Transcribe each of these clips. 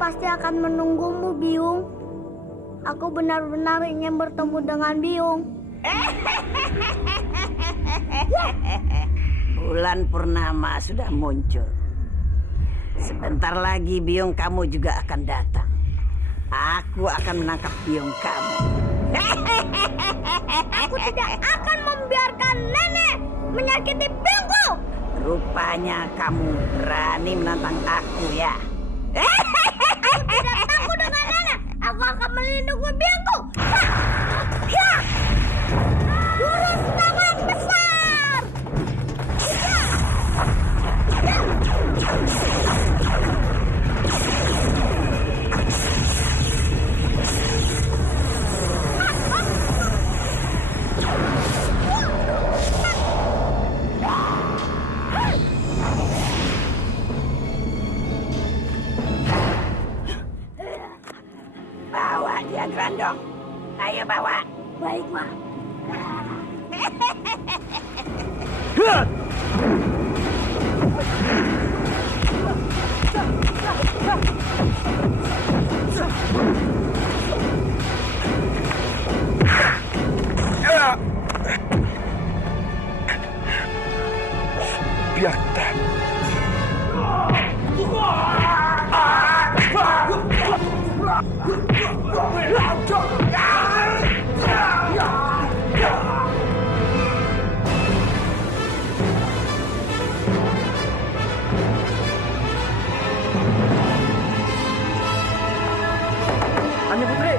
pasti akan menunggumu, Biung. Aku benar-benar ingin bertemu dengan Biung. Bulan purnama sudah muncul. Sebentar lagi Biung kamu juga akan datang. Aku akan menangkap Biung kamu. Aku tidak akan membiarkan nenek menyakiti biungku. Rupanya kamu berani menantang aku ya. Aku tidak takut dengan nenek. Aku akan melindungi biungku. Ya! Jurus tangan besar. Bawa dia, Grandong. Ayo bawa. Baik, Ma. Biakta. Ani Putri!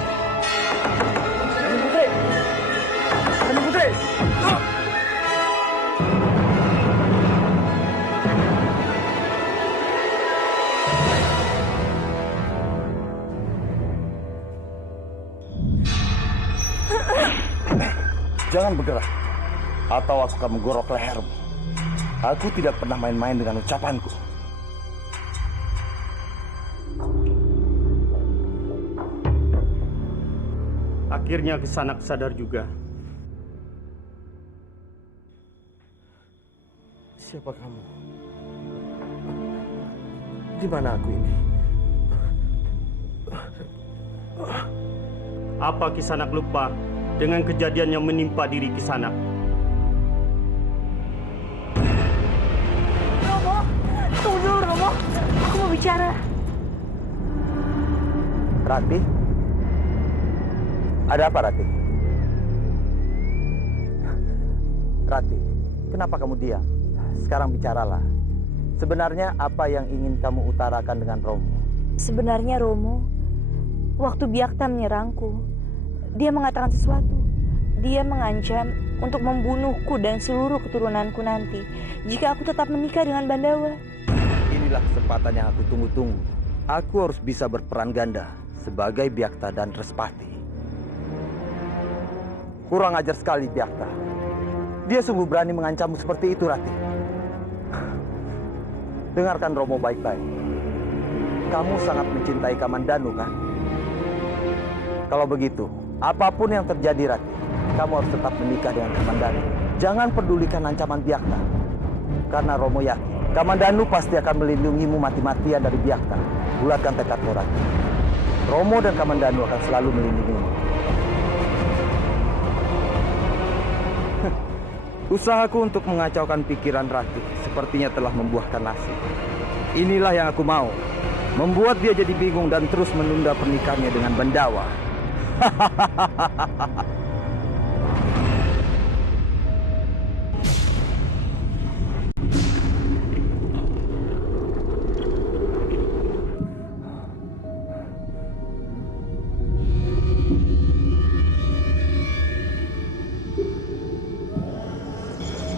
Ani Putri! Ani Putri! Jangan bergerak, atau aku akan menggorok lehermu. Aku tidak pernah main-main dengan ucapanku. Akhirnya Kisanak sadar juga. Siapa kamu? Di mana aku ini? Apa Kisanak lupa dengan kejadian yang menimpa diri Kisanak? Romo, tunggu dulu, Romo. Aku mau bicara. Rati? Ada apa, Rati? Rati, kenapa kamu diam? Sekarang bicaralah. Sebenarnya apa yang ingin kamu utarakan dengan Romo? Sebenarnya Romo, waktu Biakta menyerangku, dia mengatakan sesuatu. Dia mengancam untuk membunuhku dan seluruh keturunanku nanti jika aku tetap menikah dengan Bandawa. Inilah kesempatan yang aku tunggu-tunggu. Aku harus bisa berperan ganda sebagai Biakta dan Respati. Kurang ajar sekali Biakta. Dia sungguh berani mengancammu seperti itu, Rati. Dengarkan Romo baik-baik. Kamu sangat mencintai Kamandanu, kan? Kalau begitu, apapun yang terjadi, Rati, kamu harus tetap menikah dengan Kamandanu. Jangan pedulikan ancaman Biakta. Karena Romo yakin, Kamandanu pasti akan melindungimu mati-matian dari Biakta. Bulatkan tekadmu, Rati. Romo dan Kamandanu akan selalu melindungimu. Usahaku untuk mengacaukan pikiran Rati sepertinya telah membuahkan hasil. Inilah yang aku mau. Membuat dia jadi bingung dan terus menunda pernikahannya dengan Bandawa.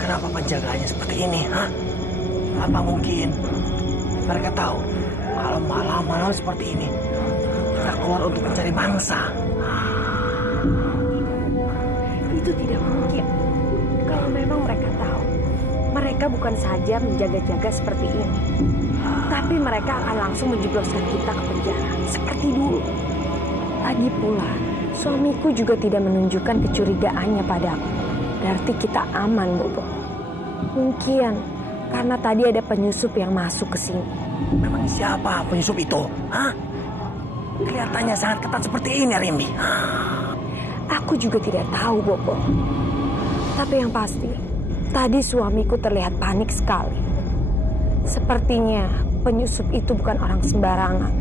Kenapa penjagaannya seperti ini, ha? Apa mungkin mereka tahu kalau malam-malam seperti ini kita keluar untuk mencari mangsa? Itu tidak mungkin. Kalau memang mereka tahu, mereka bukan saja menjaga-jaga seperti ini, tapi mereka akan langsung menjebloskan kita ke penjara seperti dulu. Lagi pula, suamiku juga tidak menunjukkan kecurigaannya padaku. Berarti kita aman, Bobo. Mungkin karena tadi ada penyusup yang masuk ke sini. Memang siapa penyusup itu? Hah? kelihatannya sangat ketat seperti ini, Rimbi? Aku juga tidak tahu, Bopo. Tapi yang pasti, tadi suamiku terlihat panik sekali. Sepertinya penyusup itu bukan orang sembarangan.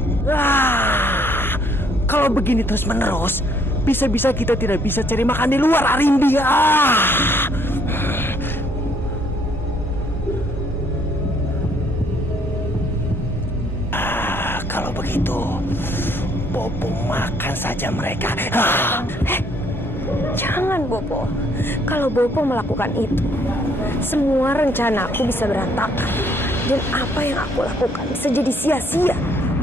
Kalau begini terus-menerus, bisa-bisa kita tidak bisa cari makan di luar, Arimbi. Kalau begitu, Bopo makan saja mereka. Jangan, Bopo. Kalau Bopo melakukan itu, semua rencanaku bisa berantakan. Dan apa yang aku lakukan bisa jadi sia-sia.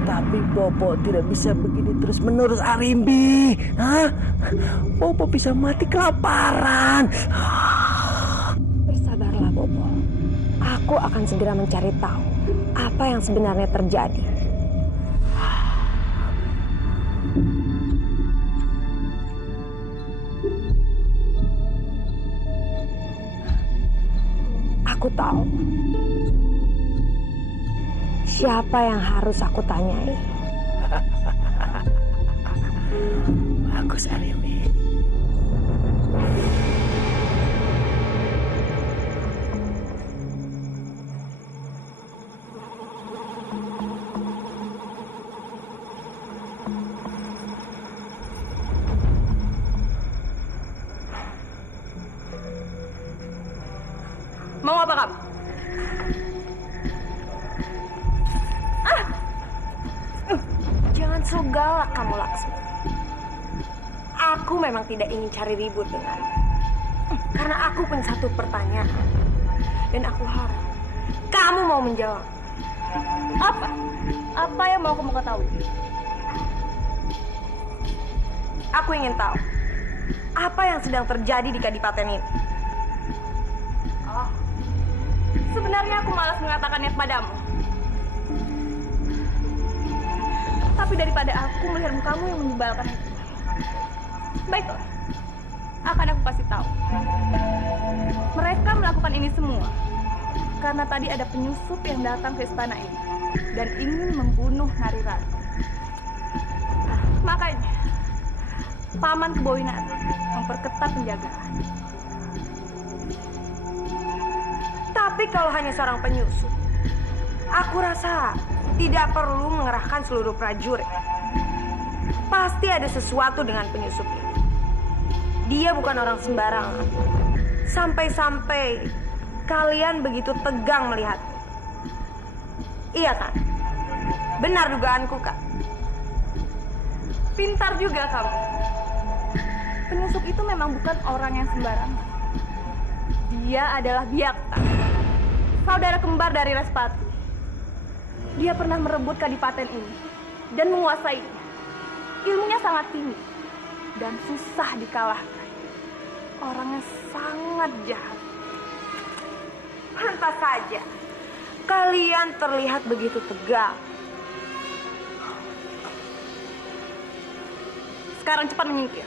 Tapi Bopo tidak bisa begini terus-menerus, Arimbi. Bopo bisa mati kelaparan. Bersabarlah, Bopo. Aku akan segera mencari tahu apa yang sebenarnya terjadi. Aku tahu siapa yang harus aku tanyai. Bagus, Arimbi. Mau apa kamu? Jangan so galak kamu, Laksmi. Aku memang tidak ingin cari ribut denganmu. Karena aku punya satu pertanyaan. Dan aku harap kamu mau menjawab. Apa? Apa yang mau kamu ketahui? Aku ingin tahu apa yang sedang terjadi di Kadipaten ini. Sebenarnya aku malas mengatakannya kepadamu. Tapi daripada aku melihat kamu yang menyebalkan itu. Baiklah, akan aku kasih tahu. Mereka melakukan ini semua karena tadi ada penyusup yang datang ke istana ini dan ingin membunuh Narirati. Makanya, Paman Keboinati memperketat penjagaan. Tapi kalau hanya seorang penyusup, aku rasa tidak perlu mengerahkan seluruh prajurit. Pasti ada sesuatu dengan penyusup ini. Dia bukan orang sembarangan. Sampai-sampai kalian begitu tegang melihatnya. Iya kan? Benar dugaanku, Kak? Pintar juga kamu. Penyusup itu memang bukan orang yang sembarangan. Dia adalah Biakta, saudara kembar dari Respati. Dia pernah merebut kadipaten ini dan menguasainya. Ilmunya sangat tinggi dan susah dikalahkan. Orangnya sangat jahat. Pantas saja kalian terlihat begitu tegang. Sekarang cepat menyingkir.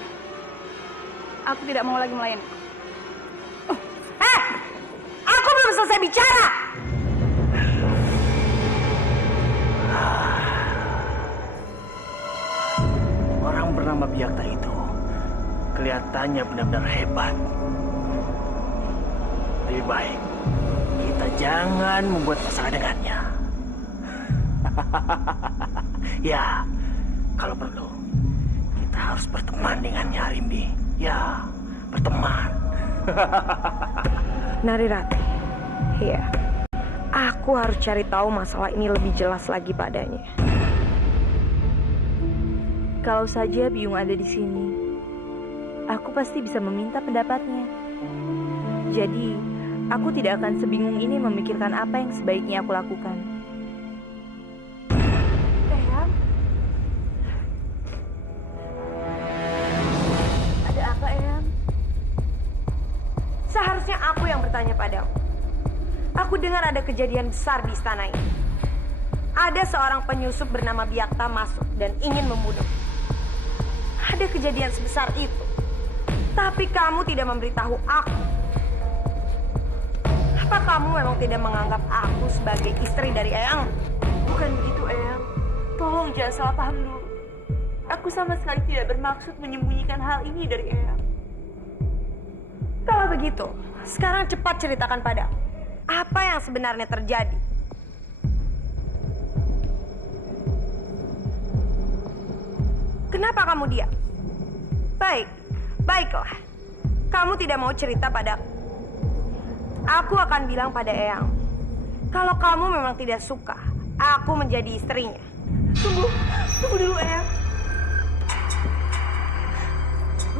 Aku tidak mau lagi melayani. Aku belum selesai bicara. Orang bernama Biakta itu kelihatannya benar-benar hebat. Lebih baik kita jangan membuat masalah dengannya. Ya, kalau perlu kita harus berteman dengannya, Arimbi. Ya, berteman. Narirati, ya, aku harus cari tahu masalah ini lebih jelas lagi padanya. Kalau saja Biung ada di sini, aku pasti bisa meminta pendapatnya. Jadi, aku tidak akan sebingung ini memikirkan apa yang sebaiknya aku lakukan. Eyang? Ada apa, Eyang? Seharusnya aku yang bertanya padamu. Aku dengar ada kejadian besar di istana ini. Ada seorang penyusup bernama Biakta masuk dan ingin membunuh. Ada kejadian sebesar itu. Tapi kamu tidak memberitahu aku. Apa kamu memang tidak menganggap aku sebagai istri dari Eyang? Bukan begitu, Eyang. Tolong jangan salah paham dulu. Aku sama sekali tidak bermaksud menyembunyikan hal ini dari Eyang. Kalau begitu, sekarang cepat ceritakan padaku. Apa yang sebenarnya terjadi? Kenapa kamu diam? Baiklah. Kamu tidak mau cerita padaku. Aku akan bilang pada Eyang, kalau kamu memang tidak suka aku menjadi istrinya. Tunggu dulu, Eyang.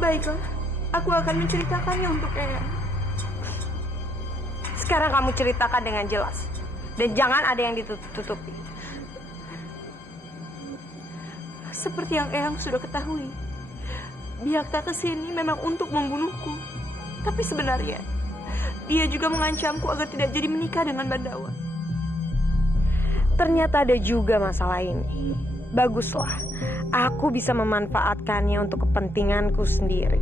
Baiklah, aku akan menceritakannya untuk Eyang. Sekarang kamu ceritakan dengan jelas. Dan jangan ada yang ditutup-tutupi. Seperti yang Eyang sudah ketahui, Byakta kesini memang untuk membunuhku. Tapi sebenarnya, dia juga mengancamku agar tidak jadi menikah dengan Bandawa. Ternyata ada juga masalah ini. Baguslah, aku bisa memanfaatkannya untuk kepentinganku sendiri.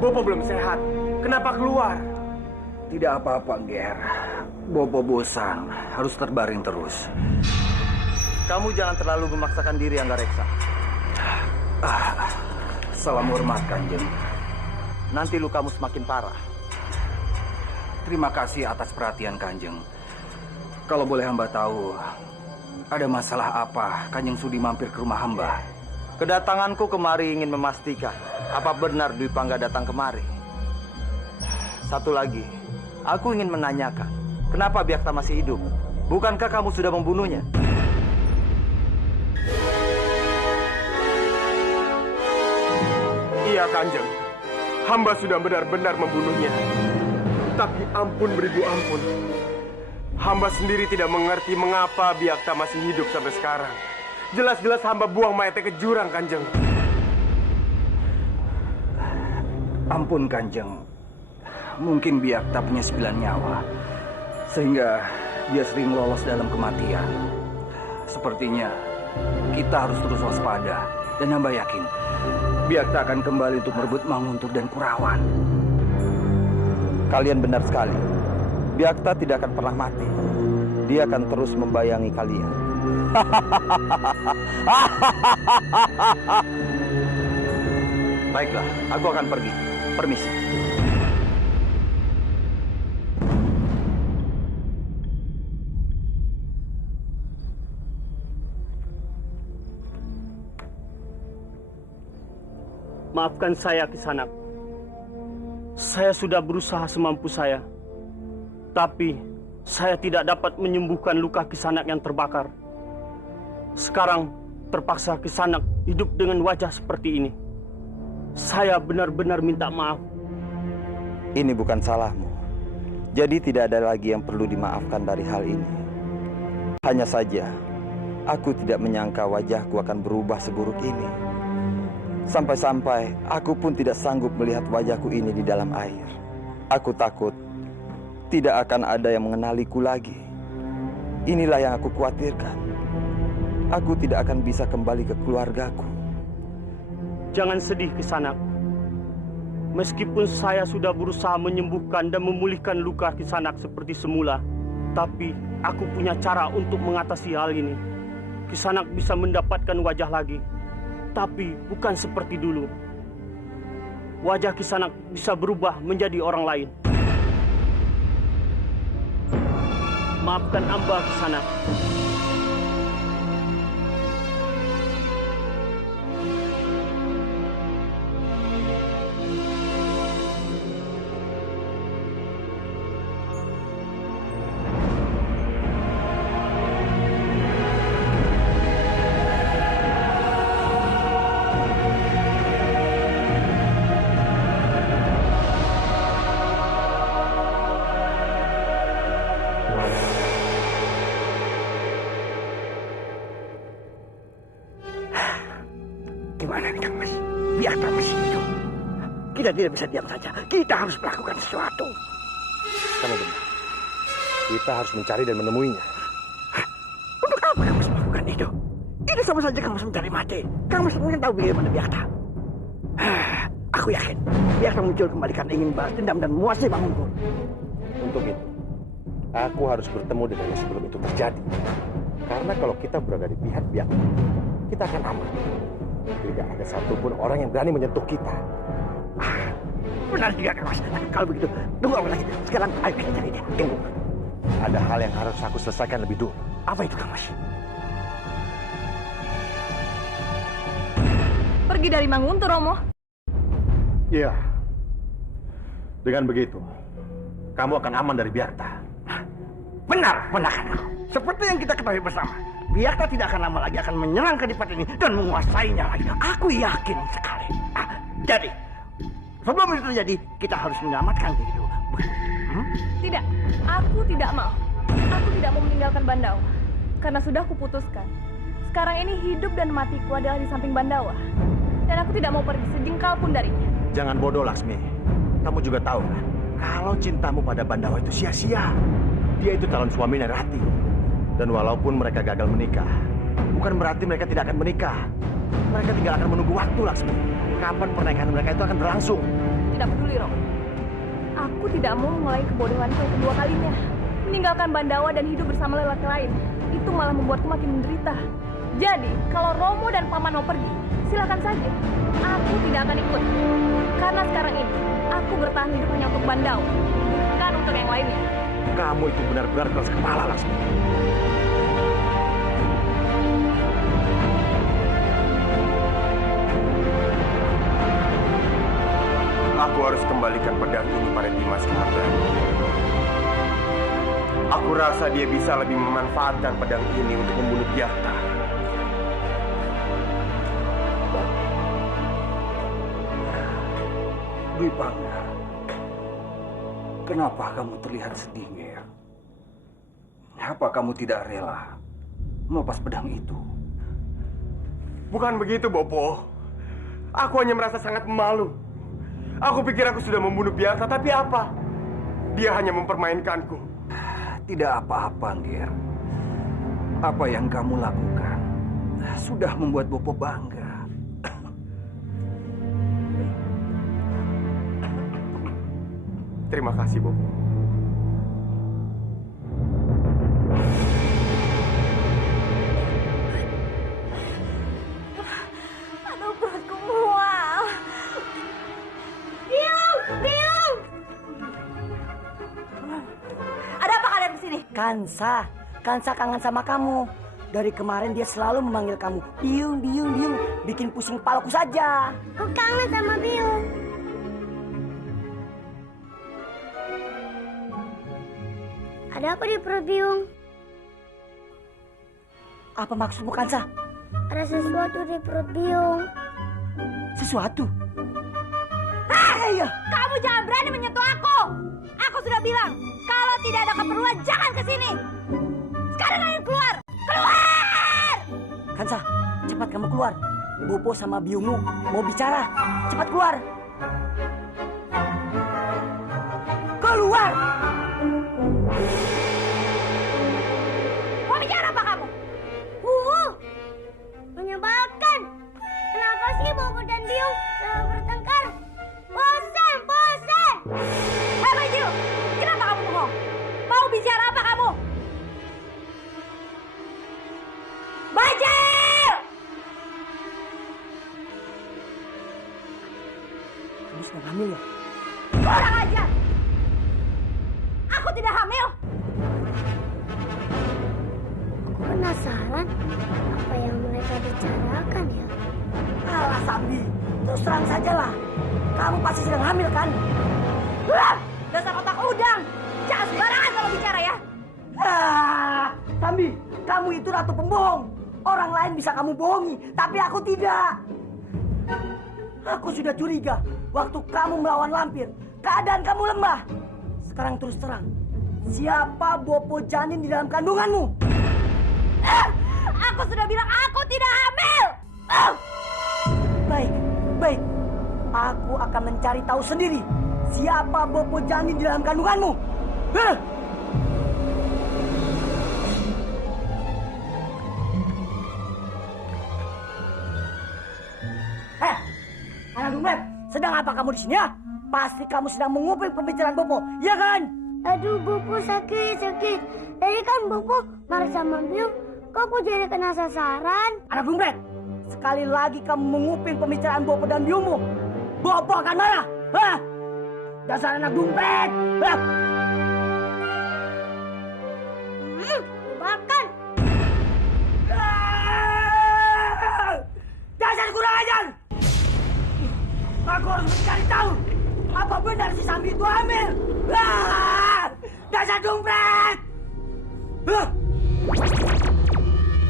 Bopo belum sehat. Kenapa keluar? Tidak apa-apa, Ger. Bopo bosan, harus terbaring terus. Kamu jangan terlalu memaksakan diri, Anggareksa. Salam hormat, Kanjeng. Nanti lukamu semakin parah. Terima kasih atas perhatian, Kanjeng. Kalau boleh hamba tahu, ada masalah apa Kanjeng Sudi mampir ke rumah hamba? Kedatanganku kemari ingin memastikan apa benar Dwi Pangga datang kemari. Satu lagi, aku ingin menanyakan, kenapa Byakta masih hidup? Bukankah kamu sudah membunuhnya? Iya, Kanjeng. Hamba sudah benar-benar membunuhnya. Tapi ampun beribu ampun. Hamba sendiri tidak mengerti mengapa Byakta masih hidup sampai sekarang. Jelas-jelas hamba buang mayatnya ke jurang, Kanjeng. Ampun, Kanjeng. Mungkin Byakta punya 9 nyawa, sehingga dia sering lolos dalam kematian. Sepertinya kita harus terus waspada, dan hamba yakin Byakta akan kembali untuk merebut Manguntur dan Kurawan. Kalian benar sekali. Byakta tidak akan pernah mati. Dia akan terus membayangi kalian. Baiklah, aku akan pergi. Permisi. Maafkan saya, Kisanak. Saya sudah berusaha semampu saya. Tapi saya tidak dapat menyembuhkan luka Kisanak yang terbakar. Sekarang terpaksa Kisanak hidup dengan wajah seperti ini. Saya benar-benar minta maaf. Ini bukan salahmu. Jadi tidak ada lagi yang perlu dimaafkan dari hal ini. Hanya saja, aku tidak menyangka wajahku akan berubah seburuk ini. Sampai-sampai aku pun tidak sanggup melihat wajahku ini di dalam air. Aku takut tidak akan ada yang mengenaliku lagi. Inilah yang aku khawatirkan. Aku tidak akan bisa kembali ke keluargaku. Jangan sedih, Kisanak. Meskipun saya sudah berusaha menyembuhkan dan memulihkan luka Kisanak seperti semula, tapi aku punya cara untuk mengatasi hal ini. Kisanak bisa mendapatkan wajah lagi, tapi bukan seperti dulu. Wajah Kisanak bisa berubah menjadi orang lain. Maafkan hamba, Kisanak. Bagaimana nih Kang Mas? Biakta masih hidup. Kita tidak bisa diam saja. Kita harus melakukan sesuatu. Kamu benar. Kita harus mencari dan menemuinya. Untuk apa Kang Mas melakukan itu? Itu sama saja Kang Mas mencari mati. Kang Mas mungkin tahu bagaimana Biakta. Aku yakin Biakta muncul kembali karena ingin balas dendam dan menguasai Mangunkur. Untuk itu, aku harus bertemu dengannya sebelum itu terjadi. Karena kalau kita berada di pihak Biakta, kita akan aman. Tidak ada satupun orang yang berani menyentuh kita. Benar juga Kang Mas. Kalau begitu, tunggu apa lagi? Sekarang ayo kita cari dia. Tunggu. Ada hal yang harus aku selesaikan lebih dulu. Apa itu Kang Mas? Pergi dari Manguntur, Romo. Iya. Dengan begitu, kamu akan aman dari Biakta. Benar, ponakanku. Seperti yang kita ketahui bersama, Biakta tidak akan lama lagi akan menyerang kadipaten ini dan menguasainya lagi. Aku yakin sekali. Jadi, sebelum itu terjadi, kita harus menyelamatkan diri dulu. Tidak, aku tidak mau. Aku tidak mau meninggalkan Bandawa. Karena sudah kuputuskan. Sekarang ini hidup dan matiku adalah di samping Bandawa. Dan aku tidak mau pergi sejengkal pun darinya. Jangan bodoh, Laksmi. Kamu juga tahu kan, kalau cintamu pada Bandawa itu sia-sia. Dia itu calon suami Nerati. Dan walaupun mereka gagal menikah, bukan berarti mereka tidak akan menikah. Mereka tinggal akan menunggu waktu, Laksmi. Kapan pernikahan mereka itu akan berlangsung? Tidak peduli, Romo. Aku tidak mau mengulangi kebodohanku yang kedua kalinya. Meninggalkan Bandawa dan hidup bersama lelaki lain. Itu malah membuatku makin menderita. Jadi, kalau Romo dan Paman mau pergi, silakan saja. Aku tidak akan ikut. Karena sekarang ini, aku bertahan hidup hanya untuk Bandawa. Bukan untuk yang lainnya. Kamu itu benar-benar keras kepala, Laksmi. Aku harus kembalikan pedang ini pada Dimas Kehardani. Aku rasa dia bisa lebih memanfaatkan pedang ini untuk membunuh Biakta. Dwi Pangga, kenapa kamu terlihat sedih, Ger? Apa kamu tidak rela melepas pedang itu? Bukan begitu, Bopo. Aku hanya merasa sangat malu. Aku pikir aku sudah membunuh Biakta, tapi apa? Dia hanya mempermainkanku. Tidak apa-apa, Ger. Apa yang kamu lakukan sudah membuat Bopo bangga. Terima kasih, Bopo. Aduh, perutku mual. Biung! Biung! Ada apa kalian di sini? Kansa kangen sama kamu. Dari kemarin dia selalu memanggil kamu Biung, Biung, Biung. Bikin pusing kepalaku saja. Aku kangen sama Biung. Ada apa di perut Biung? Apa maksudmu, Kansa? Ada sesuatu di perut Biung. Sesuatu? Hei! Kamu jangan berani menyentuh aku! Aku sudah bilang, kalau tidak ada keperluan, jangan ke sini! Sekarang kalian keluar! Keluar! Kansa, cepat kamu keluar. Bopo sama Biungmu mau bicara. Cepat keluar! Keluar! Mau bicara apa kamu? Menyebalkan. Kenapa sih Bopo dan Biung selalu bertengkar? Bosan, bosan. Hei Bajil, kenapa kamu bengong? Mau bicara apa kamu? Bajil! Kamu sedang hamil ya? Kurang ajar! Aku tidak hamil! Aku penasaran apa yang mereka bicarakan ya. Alah Sambi, terus terang sajalah. Kamu pasti sedang hamil kan? Dasar otak udang! Jangan sembarangan kalau bicara ya! Sambi, kamu itu ratu pembohong. Orang lain bisa kamu bohongi, tapi aku tidak. Aku sudah curiga waktu kamu melawan lampir. Keadaan kamu lemah. Sekarang terus terang, siapa Bopo janin di dalam kandunganmu? Aku sudah bilang aku tidak hamil! Baik, aku akan mencari tahu sendiri siapa bopo janin di dalam kandunganmu. Hah? Anak Dumbret, sedang apa kamu di sini ya? Pasti kamu sedang menguping pembicaraan bopo, ya kan? Aduh, Bopo sakit. Tadi kan Bopo marah sama Biung, kok aku jadi kena sasaran? Anak Dumbret, sekali lagi kamu menguping pembicaraan bopo dan biungmu, bopo akan marah. Hah? Dasar anak Dumbret. Hah? Makan. Dasar kurang ajar. Aku harus mencari tahu apa benar si Sambi itu hamil. Dasar Dumbret.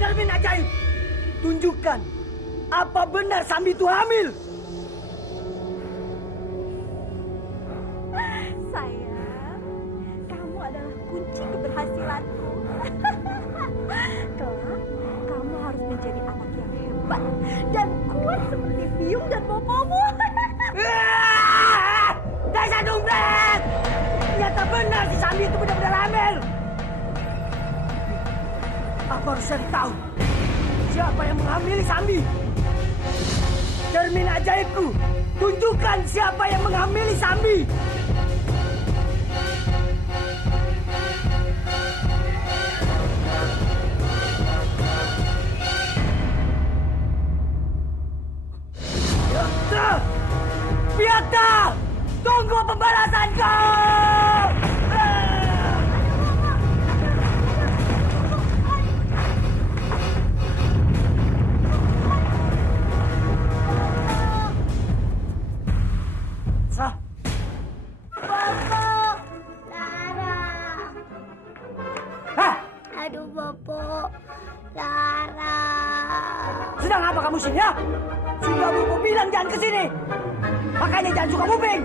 Cermin ajaib, tunjukkan apa benar Sambi itu hamil. Sayang, kamu adalah kunci keberhasilanku. Kelak, kamu harus menjadi anak yang hebat dan kuat seperti Biung dan bopomu. Dasar Dumbret! Ternyata benar si Sambi itu benar-benar hamil. Aku harus cari tahu siapa yang menghamili Sambi. Cermin ajaibku, tunjukkan siapa yang menghamili Sambi. Biakta! Tunggu pembalasanku! Sah. Bopo, Lara. Hah? Aduh, Bopo, Lara. Sedang apa kamu sini ya? Sudah Bopo bilang jangan ke sini. Makanya jangan suka nguping.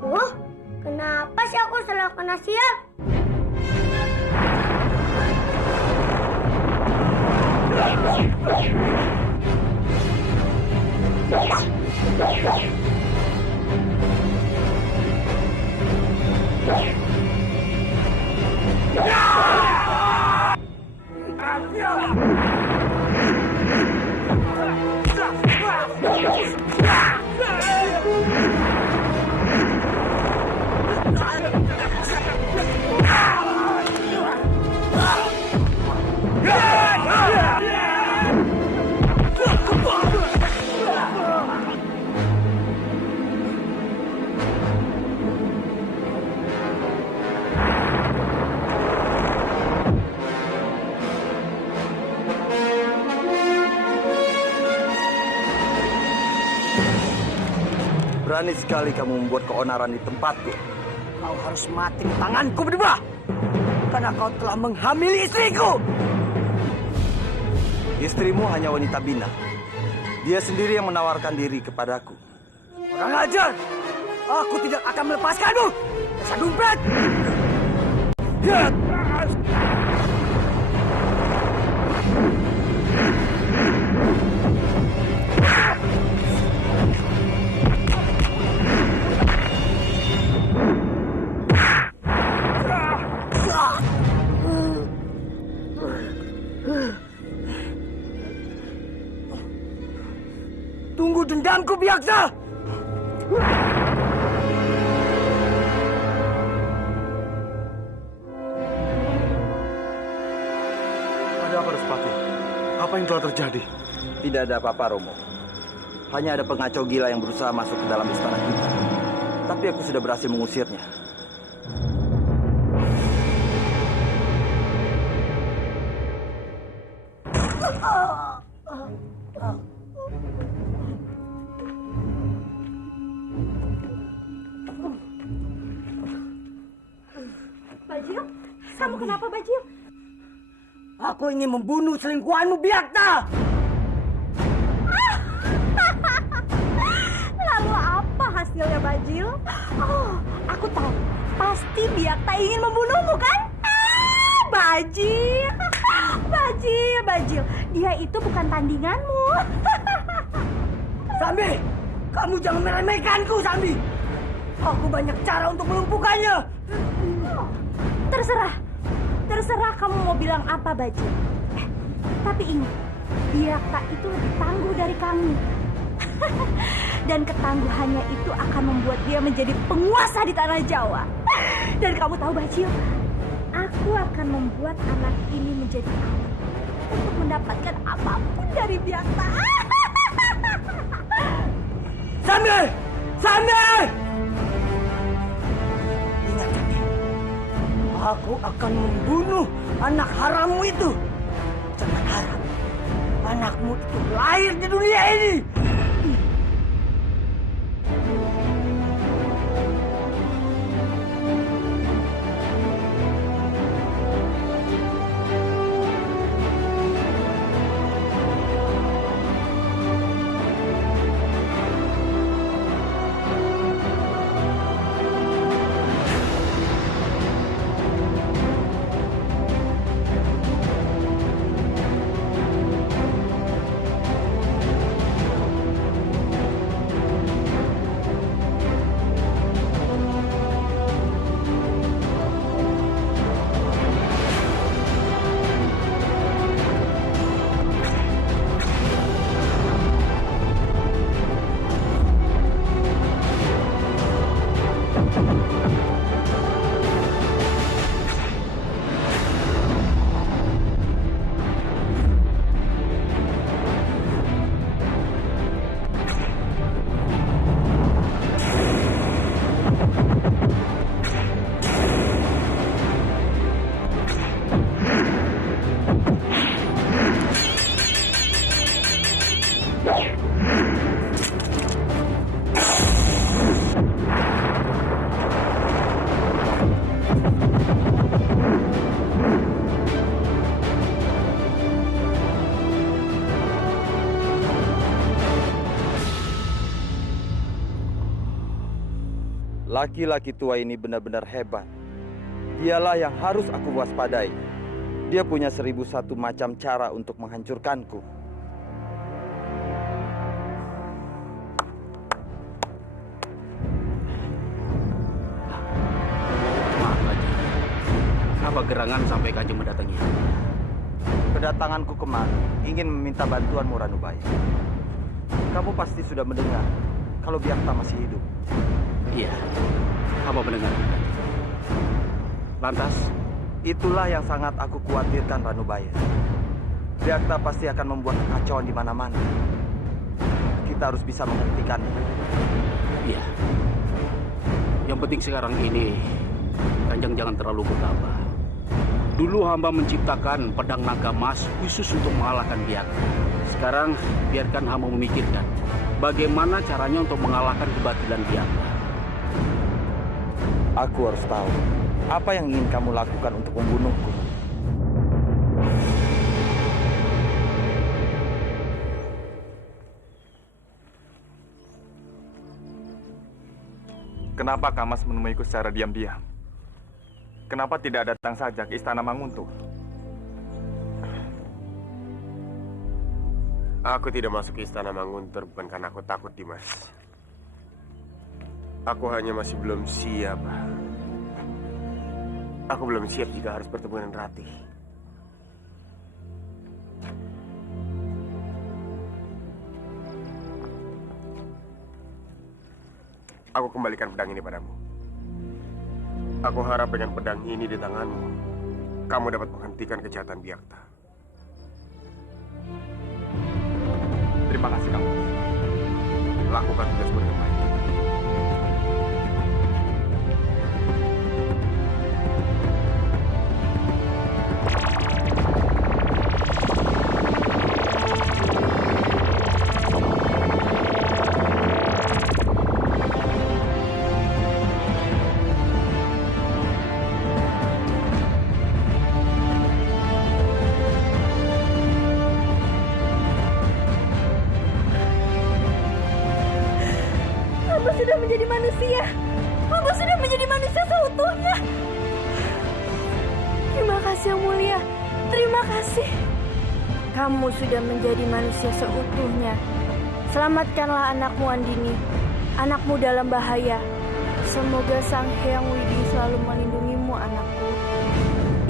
Oh, kenapa sih aku selalu kena sial? Berani sekali kamu membuat keonaran di tempatku. Kau harus mati di tanganku berdua. Karena kau telah menghamili istriku. Istrimu hanya wanita bina. Dia sendiri yang menawarkan diri kepadaku. Kurang ajar. Aku tidak akan melepaskanmu. Dasar Dumbret. Tunggu dendamku, Biakta! Ada apa, Respati? Apa yang telah terjadi? Tidak ada apa-apa, Romo. Hanya ada pengacau gila yang berusaha masuk ke dalam istana kita. Tapi aku sudah berhasil mengusirnya. Bajil, kamu kenapa, Bajil? Aku ingin membunuh selingkuhanmu, Biakta! Lalu apa hasilnya, Bajil? Oh, aku tahu. Pasti Biakta ingin membunuhmu, kan? Bajil, Bajil, dia itu bukan tandinganmu. Sambi, kamu jangan meremehkanku, Sambi. Aku banyak cara untuk melumpuhkannya. Terserah kamu mau bilang apa, Bajil. Tapi ingat, Biakta itu lebih tangguh dari kamu. Dan ketangguhannya itu akan membuat dia menjadi penguasa di tanah Jawa. Dan kamu tahu, Bajil, aku akan membuat anak ini menjadi anak untuk mendapatkan apapun dari Biakta. Sambi! Sambi! Ingat, Sambi. Aku akan membunuh anak harammu itu. Jangan harap anakmu itu lahir di dunia ini. Laki-laki tua ini benar-benar hebat. Dialah yang harus aku waspadai. Dia punya 1001 macam cara untuk menghancurkanku. Maaf, Kanjeng. Apa gerangan sampai Kanjeng mendatangi? Kedatanganku kemari ingin meminta bantuanmu, Ranubaya. Kamu pasti sudah mendengar kalau Biakta masih hidup. Iya, hamba mendengar. Lantas, itulah yang sangat aku khawatirkan, Ranubaya. Biakta pasti akan membuat kekacauan di mana-mana. Kita harus bisa menghentikannya. iya. Yang penting sekarang ini, Kanjeng jangan terlalu gegabah. Dulu hamba menciptakan pedang naga emas khusus untuk mengalahkan Biakta. Sekarang biarkan hamba memikirkan bagaimana caranya untuk mengalahkan kebatilan Biakta. Aku harus tahu apa yang ingin kamu lakukan untuk membunuhku. Kenapa Kamas menemuiku secara diam-diam? Kenapa tidak datang saja ke istana Manguntur? Aku tidak masuk ke istana Manguntur bukan karena aku takut, Dimas. Aku hanya masih belum siap. Aku belum siap jika harus bertemu dengan Ratih. Aku kembalikan pedang ini padamu. Aku harap dengan pedang ini di tanganmu, kamu dapat menghentikan kejahatan Biakta. Terima kasih, kamu. Lakukan tugasmu dengan baik. Yang Mulia. Terima kasih. Kamu sudah menjadi manusia seutuhnya. Selamatkanlah anakmu Andini. Anakmu dalam bahaya. Semoga Sang Hyang Widi selalu melindungimu, anakku.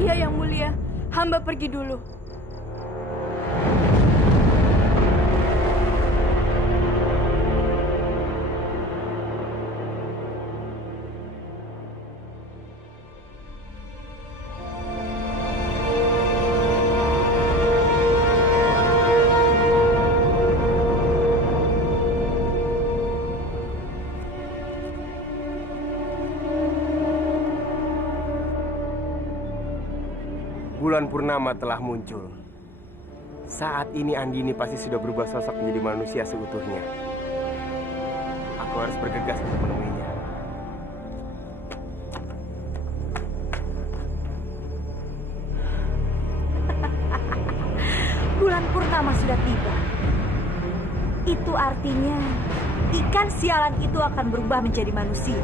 Iya, Yang Mulia. Hamba pergi dulu. Bulan purnama telah muncul. Saat ini Andini pasti sudah berubah sosok menjadi manusia seutuhnya. Aku harus bergegas untuk menemuinya. Bulan purnama sudah tiba. Itu artinya ikan sialan itu akan berubah menjadi manusia.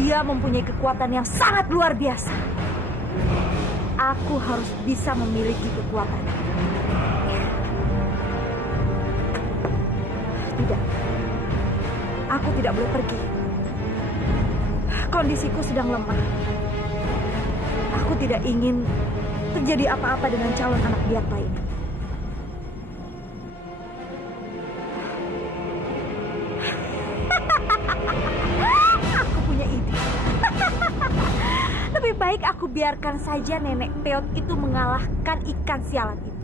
Dia mempunyai kekuatan yang sangat luar biasa. Aku harus bisa memiliki kekuatan. Tidak. Aku tidak boleh pergi. Kondisiku sedang lemah. Aku tidak ingin terjadi apa-apa dengan calon anak Biakta ini. Aku punya ide. Lebih baik aku biarkan saja nenek Peot itu mengalahkan ikan sialan itu.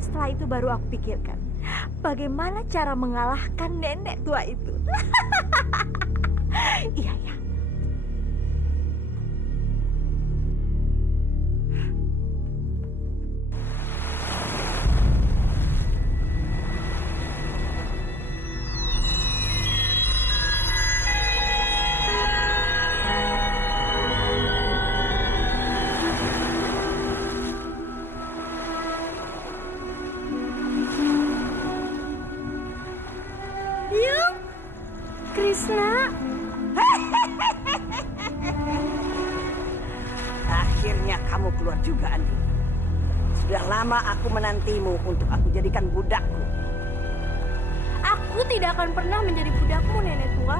Setelah itu baru aku pikirkan bagaimana cara mengalahkan nenek tua itu. Iya ya. Krishna. Akhirnya kamu keluar juga, Andi. Sudah lama aku menantimu untuk aku jadikan budakku. Aku tidak akan pernah menjadi budakmu, nenek tua.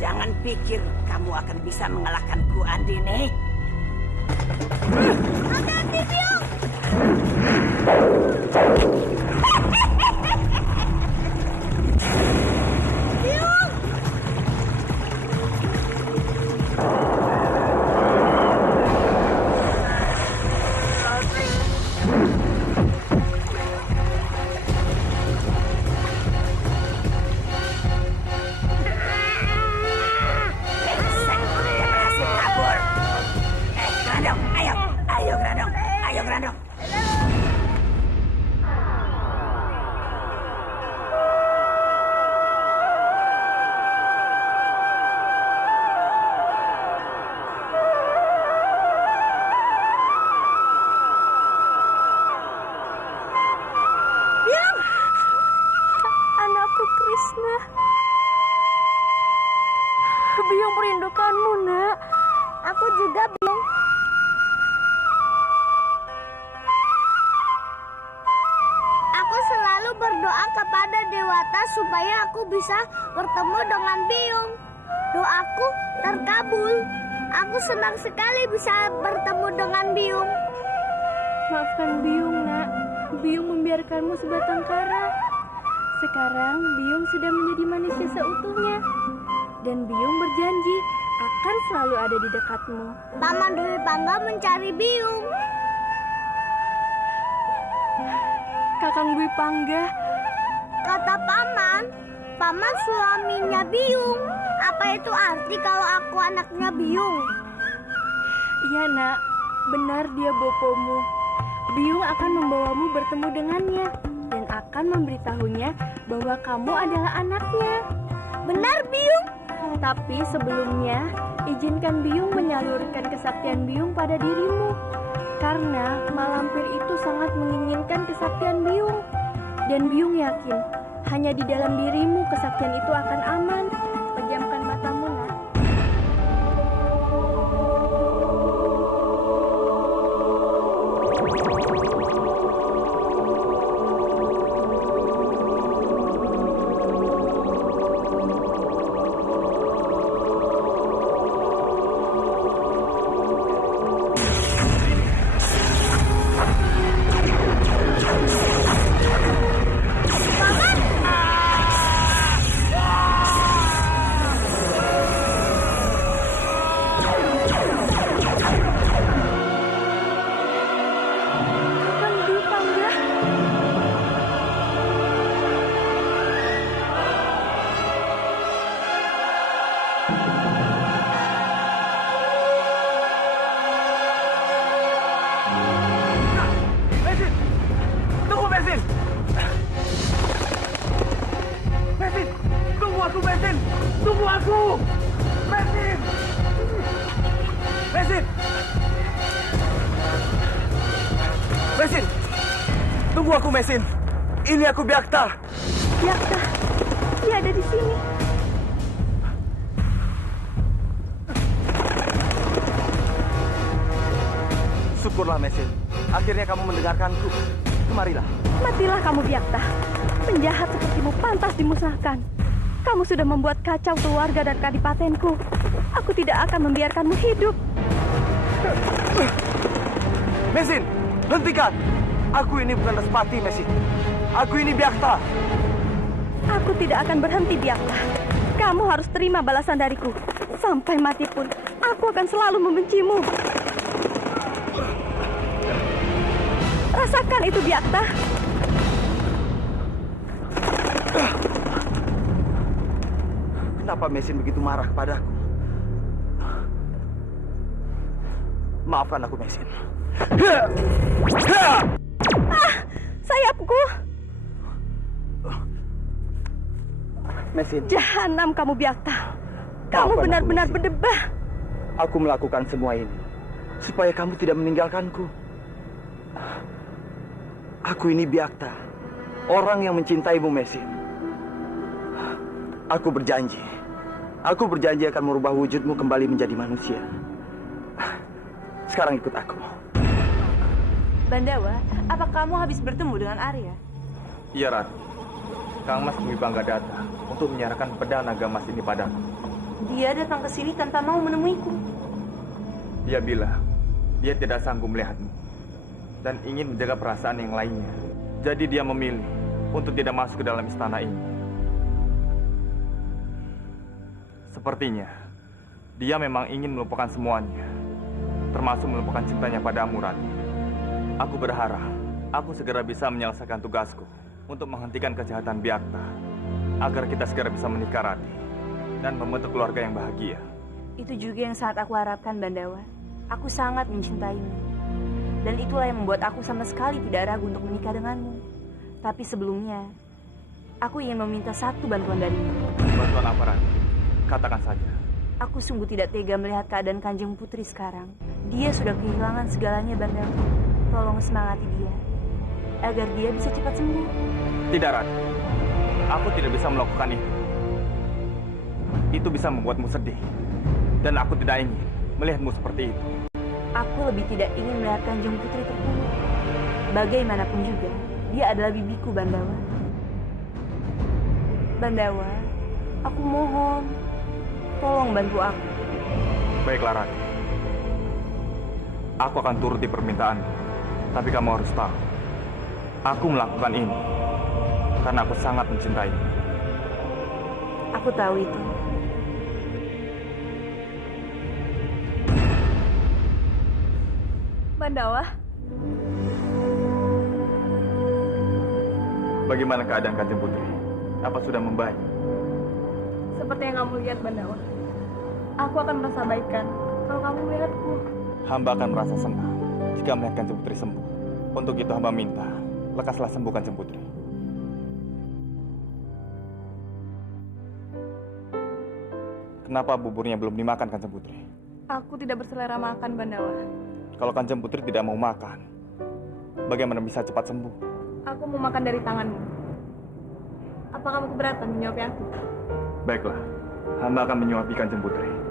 Jangan pikir kamu akan bisa mengalahkanku, Andini. Hati-hati, Biung! Biung merindukanmu, nak. Aku juga, Biung. Aku selalu berdoa kepada Dewata supaya aku bisa bertemu dengan Biung. Doaku terkabul. Aku senang sekali bisa bertemu dengan Biung. Maafkan Biung, nak. Biung membiarkanmu sebatang kara. Sekarang Biung sudah menjadi manusia seutuhnya. Dan Biung berjanji akan selalu ada di dekatmu. Paman Dwi Pangga mencari Biung. Kakang Dwi Pangga. Kata Paman suaminya Biung. Apa itu arti kalau aku anaknya Biung? Iya, nak. Benar dia bopomu. Biung akan membawamu bertemu dengannya dan akan memberitahunya bahwa kamu adalah anaknya. Benar, Biung? Tapi sebelumnya, izinkan Biung menyalurkan kesaktian Biung pada dirimu. Karena Malampir itu sangat menginginkan kesaktian Biung. Dan Biung yakin, hanya di dalam dirimu kesaktian itu akan aman. Pejamkan matamu, nak. aku, Mesin! Tunggu aku! Mesin! Mesin! Mesin! Tunggu aku, Mesin! Ini aku, Byakta! Byakta, dia ada di sini. Syukurlah, Mesin. Akhirnya kamu mendengarkanku. Kemarilah. Matilah kamu, Byakta. Penjahat sepertimu pantas dimusnahkan. Kamu sudah membuat kacau keluarga dan kadipatenku. Aku tidak akan membiarkanmu hidup. Mesin, hentikan! Aku ini bukan Respati, Mesin. Aku ini Byakta. Aku tidak akan berhenti, Byakta. Kamu harus terima balasan dariku. Sampai mati pun, aku akan selalu membencimu. Rasakan itu, Byakta. Kenapa Mesin begitu marah kepadaku? Maafkan aku, Mesin. Sayapku! Mesin. Jahanam kamu, Byakta. Kamu benar-benar berdebah. Aku melakukan semua ini supaya kamu tidak meninggalkanku. Aku ini Byakta, orang yang mencintaimu, Mesin. Aku berjanji akan merubah wujudmu kembali menjadi manusia. Sekarang ikut aku. Bandawa, apa kamu habis bertemu dengan Arya? Iya, Ratu. Kang Mas Dwi Bangga datang untuk menyerahkan pedang naga emas ini padaku. Dia datang ke sini tanpa mau menemuiku. Dia bilang dia tidak sanggup melihatmu dan ingin menjaga perasaan yang lainnya. Jadi dia memilih untuk tidak masuk ke dalam istana ini. Sepertinya dia memang ingin melupakan semuanya, termasuk melupakan cintanya padamu, Rati. Aku berharap aku segera bisa menyelesaikan tugasku untuk menghentikan kejahatan Byakta, agar kita segera bisa menikah, Rati, dan membentuk keluarga yang bahagia. Itu juga yang sangat aku harapkan, Bandawa. Aku sangat mencintaimu. Dan itulah yang membuat aku sama sekali tidak ragu untuk menikah denganmu. Tapi sebelumnya, aku ingin meminta satu bantuan darimu. Bantuan apa, Rati? Katakan saja. Aku sungguh tidak tega melihat keadaan Kanjeng Putri sekarang. Dia sudah kehilangan segalanya, Bandawa. Tolong semangati dia, agar dia bisa cepat sembuh. Tidak, Rati. Aku tidak bisa melakukan itu. Itu bisa membuatmu sedih. Dan aku tidak ingin melihatmu seperti itu. Aku lebih tidak ingin melihat Kanjeng Putri terpuruk. Bagaimanapun juga, dia adalah bibiku, Bandawa. Bandawa, aku mohon, tolong bantu aku. Baiklah, Rati. Aku akan turuti permintaanmu. Tapi kamu harus tahu, aku melakukan ini karena aku sangat mencintaimu. Aku tahu itu. Bandawa, Bagaimana keadaan Kanjeng Putri? Apa sudah membaik? seperti yang kamu lihat, Bandawa. Aku akan merasa baikkan kalau kamu melihatku. Hamba akan merasa senang jika melihat Kanjeng Putri sembuh. Untuk itu hamba minta, lekaslah sembuh Kanjeng Putri. Kenapa buburnya belum dimakan, Kanjeng Putri? Aku tidak berselera makan, Bandawa. Kalau Kanjeng Putri tidak mau makan, bagaimana bisa cepat sembuh? Aku mau makan dari tanganmu. Apa kamu keberatan menyuapi aku? Baiklah, hamba akan menyuapi Kanjeng Putri.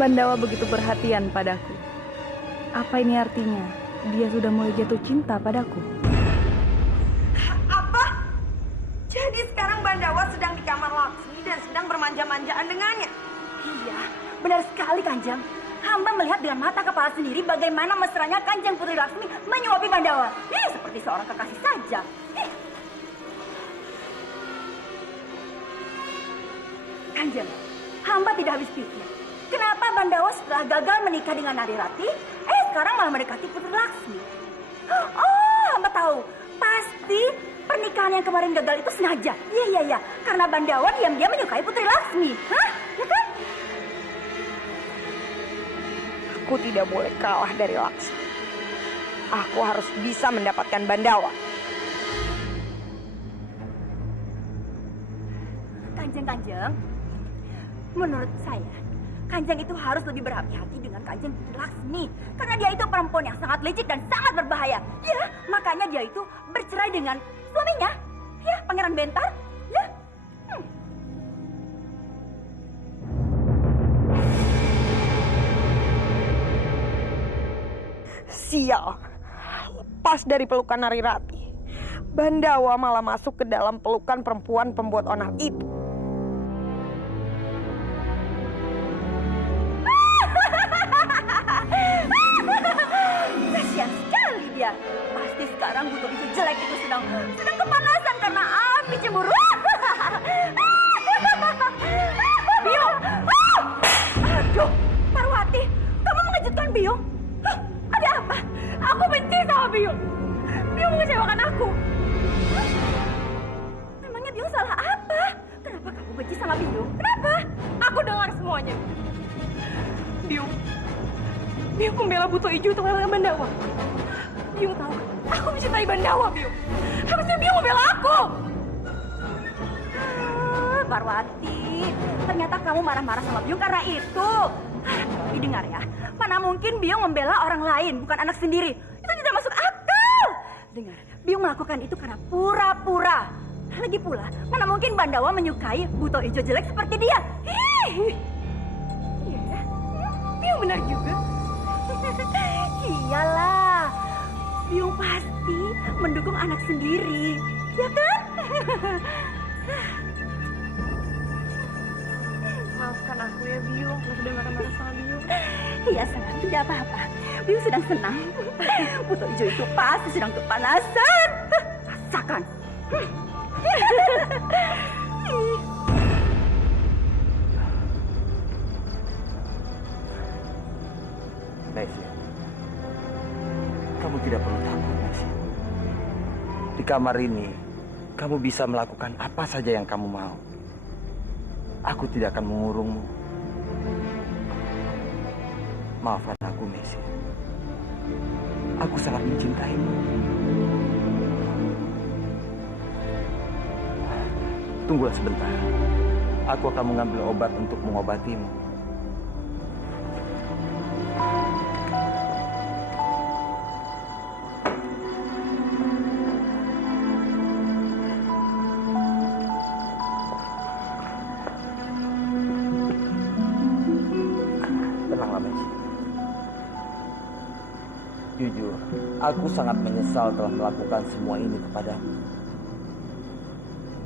Bandawa begitu perhatian padaku. Apa ini artinya? Dia sudah mulai jatuh cinta padaku. Apa? Jadi sekarang Bandawa sedang di kamar Laksmi dan sedang bermanja-manjaan dengannya? Iya, benar sekali, Kanjeng. Hamba melihat dengan mata kepala sendiri bagaimana mesranya Kanjeng Putri Laksmi menyuapi Bandawa. Seperti seorang kekasih saja. Kanjeng, hamba tidak habis pikir. Kenapa Bandawa setelah gagal menikah dengan Narirati, sekarang malah mendekati Putri Laksmi? Oh, hamba tahu. Pasti pernikahan yang kemarin gagal itu sengaja. Iya. Karena Bandawa diam-diam menyukai Putri Laksmi. Hah? Ya kan? Aku tidak boleh kalah dari Laksmi. Aku harus bisa mendapatkan Bandawa. Kanjeng, menurut saya, Kanjeng itu harus lebih berhati-hati dengan Kanjeng Putri Laksmi. Karena dia itu perempuan yang sangat licik dan sangat berbahaya. Ya, makanya dia itu bercerai dengan suaminya. Ya, Pangeran Bentar. Ya. Sial. Lepas dari pelukan Narirati, Bandawa malah masuk ke dalam pelukan perempuan pembuat onar itu. Kasihan sekali dia. Pasti sekarang butuh ijo jelek itu sedang kepanasan karena api cemburu. Biung! Aduh, Parwati, kamu mengejutkan Biung. Ada apa? Aku benci sama Biung. Biung mengecewakan aku. Memangnya Biung salah apa? Kenapa kamu benci sama Biung? Kenapa? Aku dengar semuanya. Biung membela Buto Ijo untuk melawan Bandawa. Biung tahu, aku mencintai Bandawa, Biung. Harusnya Biung membela aku. Parwati, ternyata kamu marah-marah sama Biung karena itu. Tapi dengar ya, mana mungkin Biung membela orang lain, bukan anak sendiri. Itu tidak masuk akal. Dengar, Biung melakukan itu karena pura-pura. Lagi pula, mana mungkin Bandawa menyukai Buto Ijo jelek seperti dia. Iya ya, Biung benar juga. Iyalah, Biung pasti mendukung anak sendiri, ya kan? Maafkan aku ya, Biung. Aku sudah marah-marah sama Biung. Iya, senang. Tidak apa-apa. Biung sedang senang. Buto Ijo itu pasti sedang kepanasan. Rasakan. Messi, kamu tidak perlu takut, Messi. Di kamar ini, kamu bisa melakukan apa saja yang kamu mau. Aku tidak akan mengurungmu. Maafkan aku, Messi. Aku sangat mencintaimu. Tunggulah sebentar. Aku akan mengambil obat untuk mengobatimu. Tenanglah, Messi. Jujur, aku sangat menyesal telah melakukan semua ini kepadamu.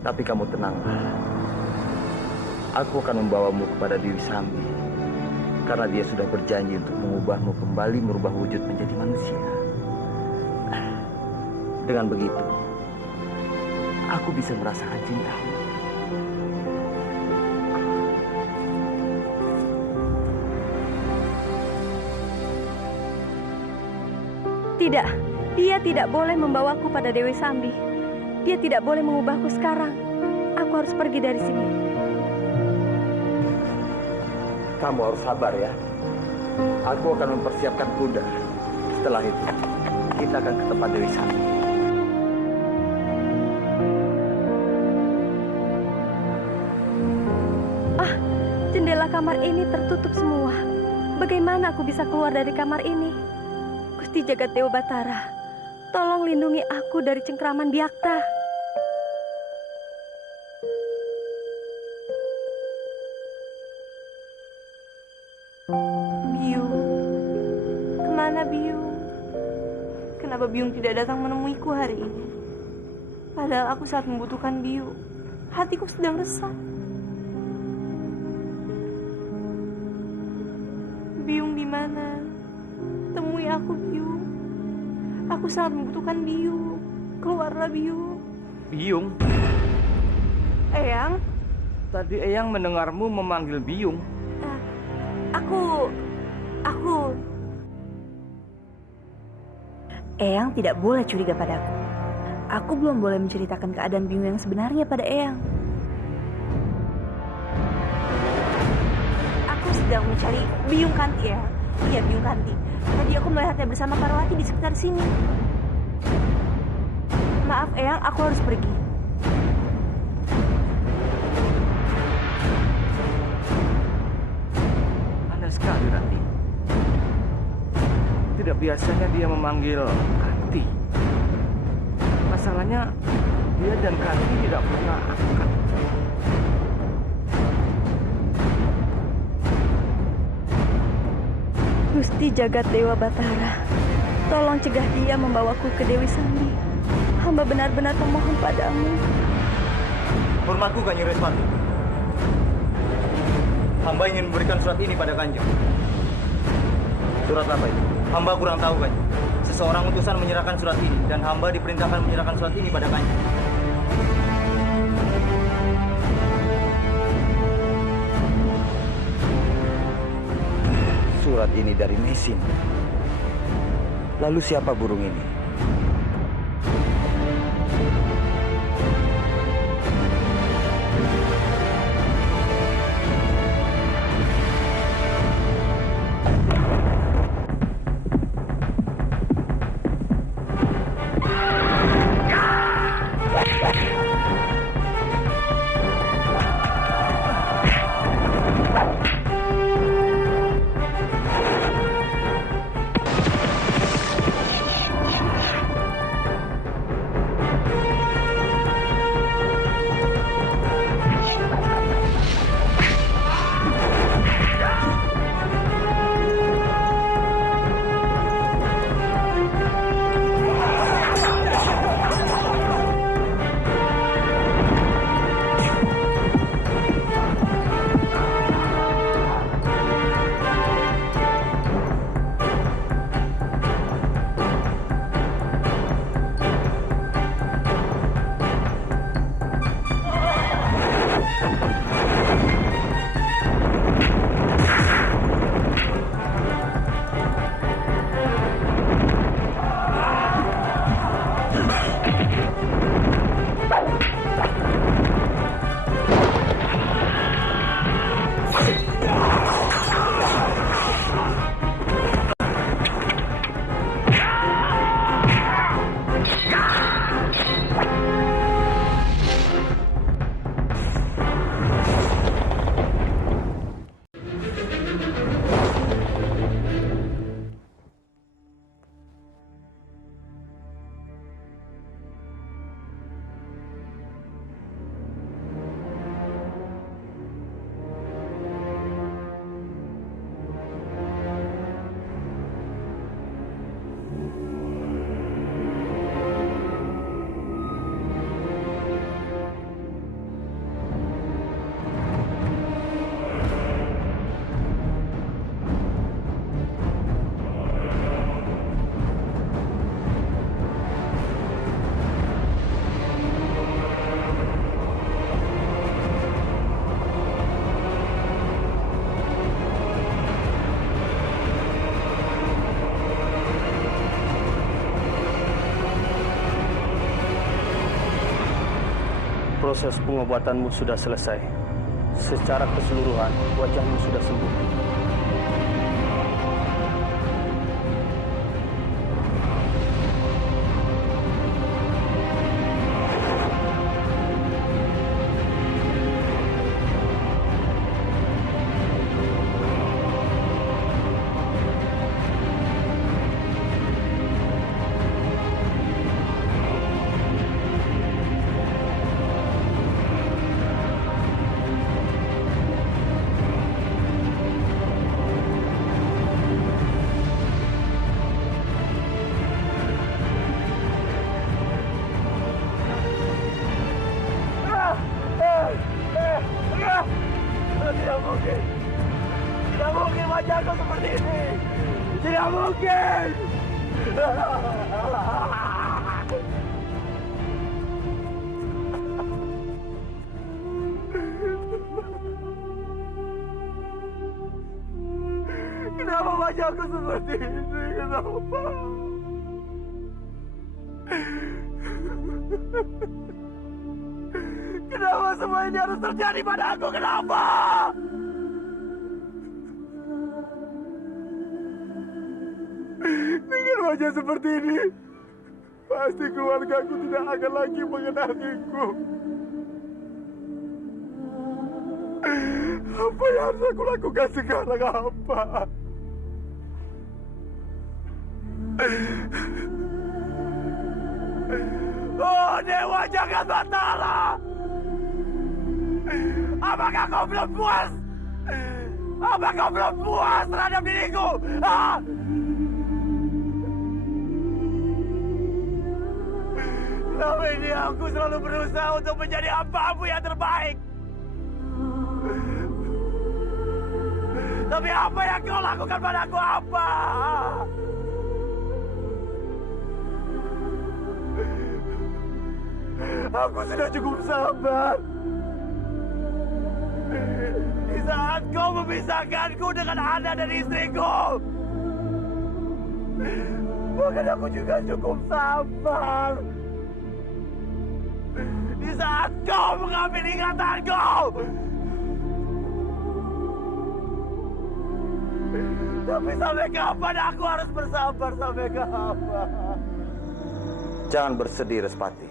Tapi kamu tenanglah. Aku akan membawamu kepada Dewi Sambi. Karena dia sudah berjanji untuk mengubahmu kembali merubah wujud menjadi manusia. Dengan begitu, aku bisa merasakan cintamu. Tidak, dia tidak boleh membawaku pada Dewi Sambi. Dia tidak boleh mengubahku sekarang. Aku harus pergi dari sini. Kamu harus sabar ya. Aku akan mempersiapkan kuda. Setelah itu, kita akan ke tempat Dewi Sambi. Jendela kamar ini tertutup semua. Bagaimana aku bisa keluar dari kamar ini? Gusti Jagat Dewa Batara, tolong lindungi aku dari cengkraman Byakta. Biung, kemana Biung? Kenapa Biung tidak datang menemuiku hari ini? Padahal aku sangat membutuhkan Biung. Hatiku sedang resah. Biung di mana? Temui aku, Biung. Aku sangat membutuhkan Biung. Keluarlah, Biung. Biung? Eyang, Tadi Eyang mendengarmu memanggil Biyung. Aku... Eyang tidak boleh curiga padaku. Aku belum boleh menceritakan keadaan Biyung yang sebenarnya pada Eyang. Aku sedang mencari Biyung Kanti, ya. Iya, Biyung Kanti. Tadi aku melihatnya bersama Parwati di sekitar sini. Maaf, Eyang, aku harus pergi. Aneh sekali, Ranti. Tidak biasanya dia memanggil Kanti. Masalahnya, dia dan Kanti tidak pernah akrab. Gusti Jagat Dewa Batara, tolong cegah dia membawaku ke Dewi Sambi. Hamba benar-benar memohon padamu. Hormatku Kanjeng Respati. Hamba ingin memberikan surat ini pada Kanjeng. Surat apa itu? Hamba kurang tahu, Kanjeng. Seseorang utusan menyerahkan surat ini dan hamba diperintahkan menyerahkan surat ini pada Kanjeng. Surat ini dari Mesin. Lalu siapa burung ini? Proses pengobatanmu sudah selesai. Secara keseluruhan, wajahmu sudah sembuh. Tidak mungkin. Tidak mungkin wajahku seperti ini. Tidak mungkin. wajahku seperti ini? Kenapa? Kenapa semua ini harus terjadi pada aku? Kenapa? Dengan wajah seperti ini, pasti keluargaku tidak akan lagi mengenaliku. Apa yang harus aku lakukan sekarang? Apa? Oh, Dewa Jagat Batara! Apakah kau belum puas? Apa kau belum puas terhadap diriku? Ah! Selama ini aku selalu berusaha untuk menjadi hamba-Mu yang terbaik. Tapi apa yang kau lakukan padaku? Apa? Aku sudah cukup sabar. Di saat kau memisahkanku dengan anak dan istriku, bahkan aku juga cukup sabar. Di saat kau mengambil ingatanku, tapi sampai kapan aku harus bersabar? Sampai kapan? Jangan bersedih, Respati.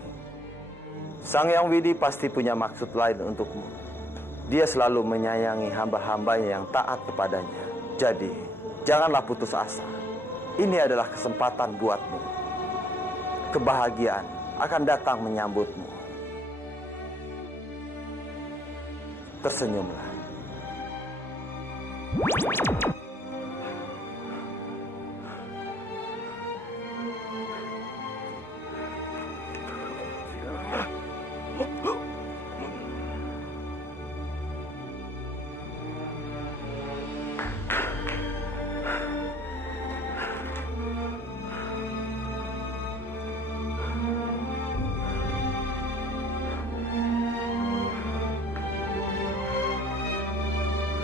Sang Yang Widi pasti punya maksud lain untukmu. Dia selalu menyayangi hamba-hambanya yang taat kepadanya. Jadi, janganlah putus asa. Ini adalah kesempatan buatmu. Kebahagiaan akan datang menyambutmu. Tersenyumlah.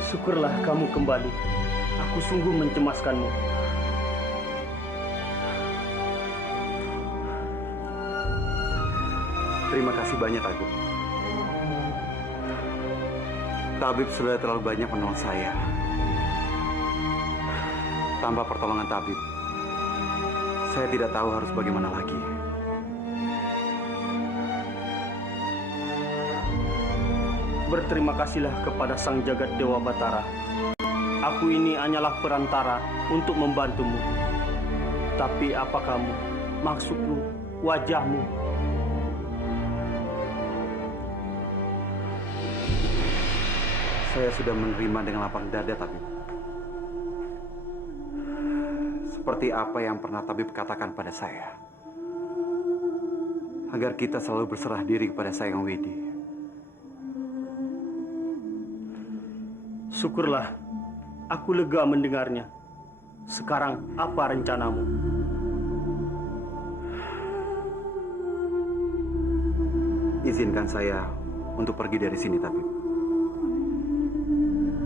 Syukurlah kamu kembali. Aku sungguh mencemaskanmu. Terima kasih banyak, Tabib. Tabib sudah terlalu banyak menolong saya. Tanpa pertolongan Tabib, saya tidak tahu harus bagaimana lagi. Berterima kasihlah kepada Sang Jagat Dewa Batara. Aku ini hanyalah perantara untuk membantumu. Tapi apa kamu, maksudmu, wajahmu? Saya sudah menerima dengan lapang dada, Tabib. Seperti apa yang pernah Tabib katakan pada saya. Agar kita selalu berserah diri kepada Sang Widi. Syukurlah, aku lega mendengarnya. Sekarang apa rencanamu? Izinkan saya untuk pergi dari sini, Tabib.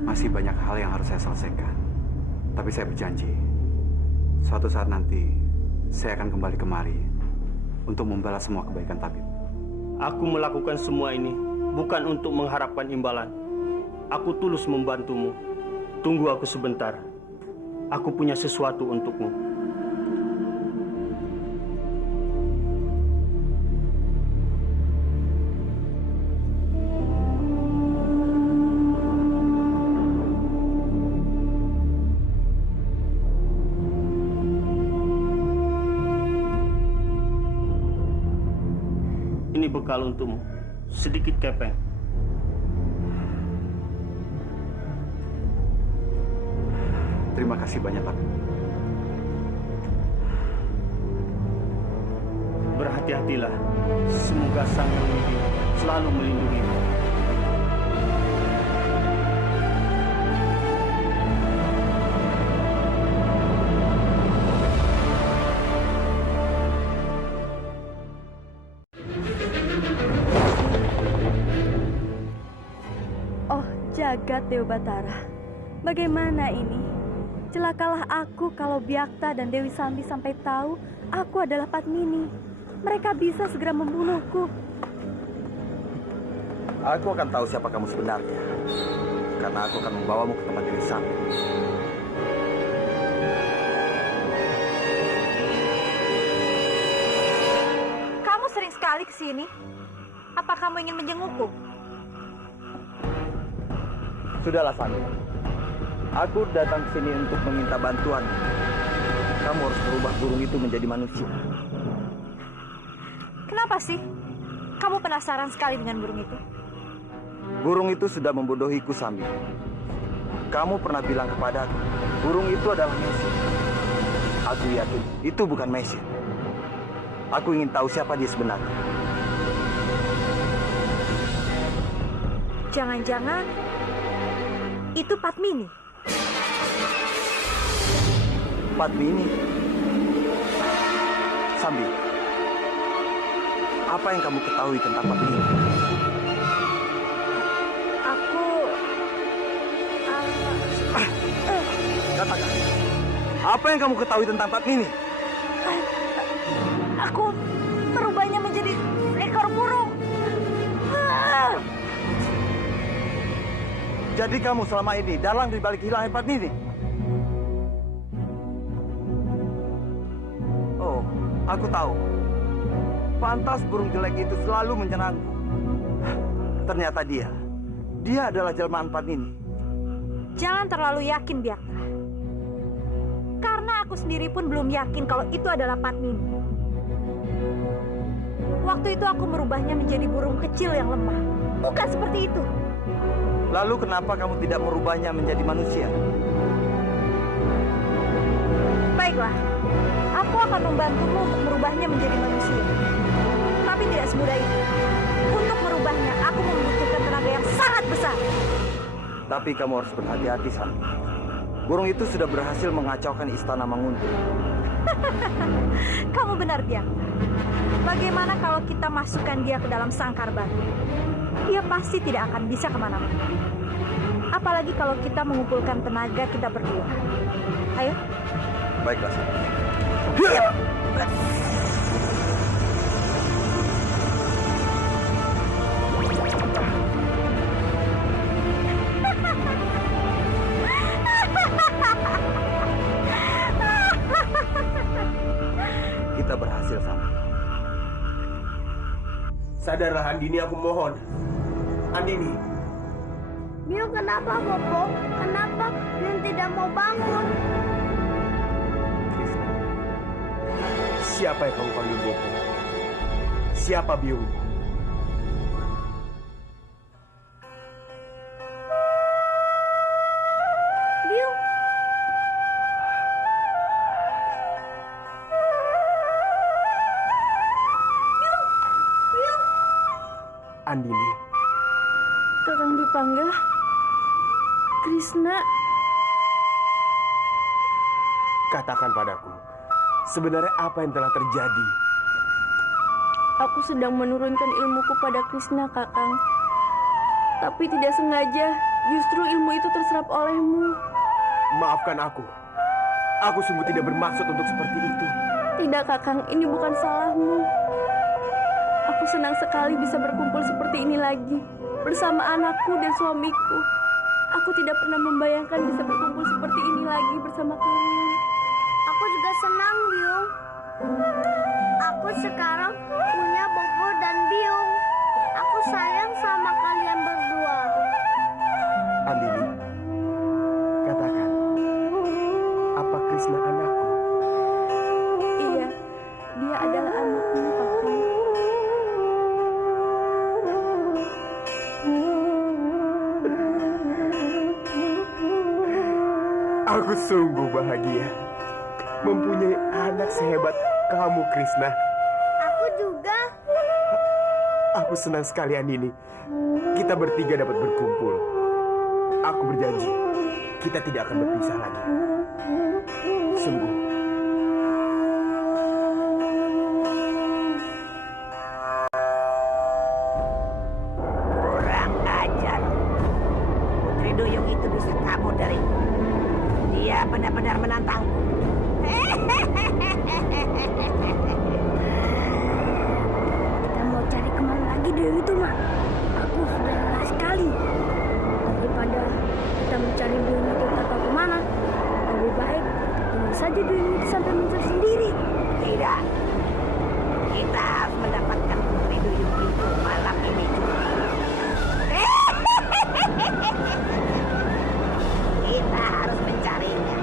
Masih banyak hal yang harus saya selesaikan. Tapi saya berjanji, suatu saat nanti saya akan kembali kemari untuk membalas semua kebaikan Tabib. Aku melakukan semua ini bukan untuk mengharapkan imbalan. Aku tulus membantumu. Tunggu aku sebentar. Aku punya sesuatu untukmu. Ini bekal untukmu. Sedikit kepeng. Terima kasih banyak, Tabib. Berhati-hatilah. Semoga Sang Yang Widi selalu melindungimu. Oh, Jagat Dewa Batara. Bagaimana ini? Celakalah aku kalau Byakta dan Dewi Sambi sampai tahu aku adalah Padmini. Mereka bisa segera membunuhku. Aku akan tahu siapa kamu sebenarnya. Karena aku akan membawamu ke tempat Dewi Sambi. Kamu sering sekali ke sini. Apa kamu ingin menjengukku? Sudahlah, Sambi. Aku datang ke sini untuk meminta bantuan. Kamu harus merubah burung itu menjadi manusia. Kenapa sih? Kamu penasaran sekali dengan burung itu? Burung itu sudah membodohiku, Sambi. Kamu pernah bilang kepadaku, burung itu adalah mesin. Aku yakin itu bukan mesin. Aku ingin tahu siapa dia sebenarnya. Jangan-jangan itu Padmini. Padmini. Sambi, apa yang kamu ketahui tentang Padmini? Katakan, apa yang kamu ketahui tentang Padmini? Aku merubahnya menjadi ekor burung. Jadi kamu selama ini dalang di balik hilangnya Padmini? Oh, aku tahu. Pantas burung jelek itu selalu menyerangku. Ternyata dia adalah jelmaan Padmini. Jangan terlalu yakin, Byakta. Karena aku sendiri pun belum yakin kalau itu adalah Padmini. Waktu itu aku merubahnya menjadi burung kecil yang lemah. Bukan seperti itu. Lalu kenapa kamu tidak merubahnya menjadi manusia? Baiklah, aku akan membantumu untuk merubahnya menjadi manusia. Tapi tidak semudah itu. Untuk merubahnya, aku membutuhkan tenaga yang sangat besar. Tapi kamu harus berhati-hati, Sambi. Burung itu sudah berhasil mengacaukan istana Manguntu. Kamu benar, Byakta. Bagaimana kalau kita masukkan dia ke dalam sangkar batu? Dia pasti tidak akan bisa kemana-mana. Apalagi kalau kita mengumpulkan tenaga kita berdua. Ayo. Baiklah, Sambi. Kita berhasil, Sambi. Sadarlah, Andini, aku mohon. Andini. Biung, kenapa, Bopo? Kenapa Biung tidak mau bangun? Krishna. Siapa yang kamu panggil Bopo? Siapa Biung? Biung. Andini. Kakang Dipangga. Krishna. Katakan padaku, sebenarnya apa yang telah terjadi? Aku sedang menurunkan ilmuku pada Krishna, Kakang. Tapi tidak sengaja, justru ilmu itu terserap olehmu. Maafkan aku. Aku sungguh tidak bermaksud untuk seperti itu. Tidak, Kakang, ini bukan salahmu. Aku senang sekali bisa berkumpul seperti ini lagi, bersama anakku dan suamiku. Aku tidak pernah membayangkan bisa berkumpul seperti ini lagi bersama kalian. Aku juga senang, Biung. Aku sekarang punya Bobo dan Biung. Aku sayang sama kalian berdua. Andini, katakan, apa Krishna anakku? Iya, dia adalah anakmu, Kakang. Aku sungguh bahagia mempunyai anak sehebat kamu, Krishna. Aku juga. Aku senang sekali, Andini. Kita bertiga dapat berkumpul. Aku berjanji, kita tidak akan berpisah lagi. Sungguh. Kurang ajar. Putri Duyung itu bisa kabur dari. Dia benar-benar menantangku. Kita mau cari kemana lagi Dewi itu, Mak? Aku sudah lelah sekali. Daripada kita mencari Dewi itu tak tahu kemana, lebih baik tunggu saja Dewi itu sampai muncul sendiri. Tidak. Kita harus mendapatkan Putri Duyung itu malam ini juga. Kita harus mencarinya.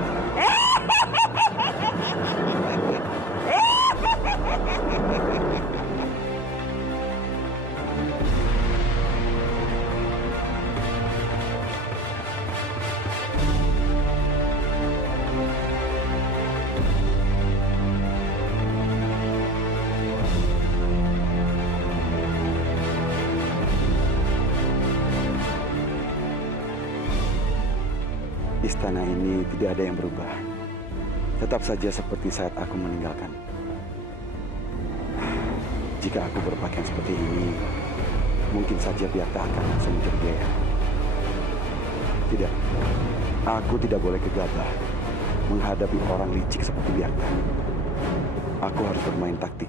Istana ini tidak ada yang berubah. Tetap saja seperti saat aku meninggalkan. Jika aku berpakaian seperti ini, mungkin saja Biakta akan langsung mencurigai. Tidak, aku tidak boleh gegabah menghadapi orang licik seperti Biakta. Aku harus bermain taktik.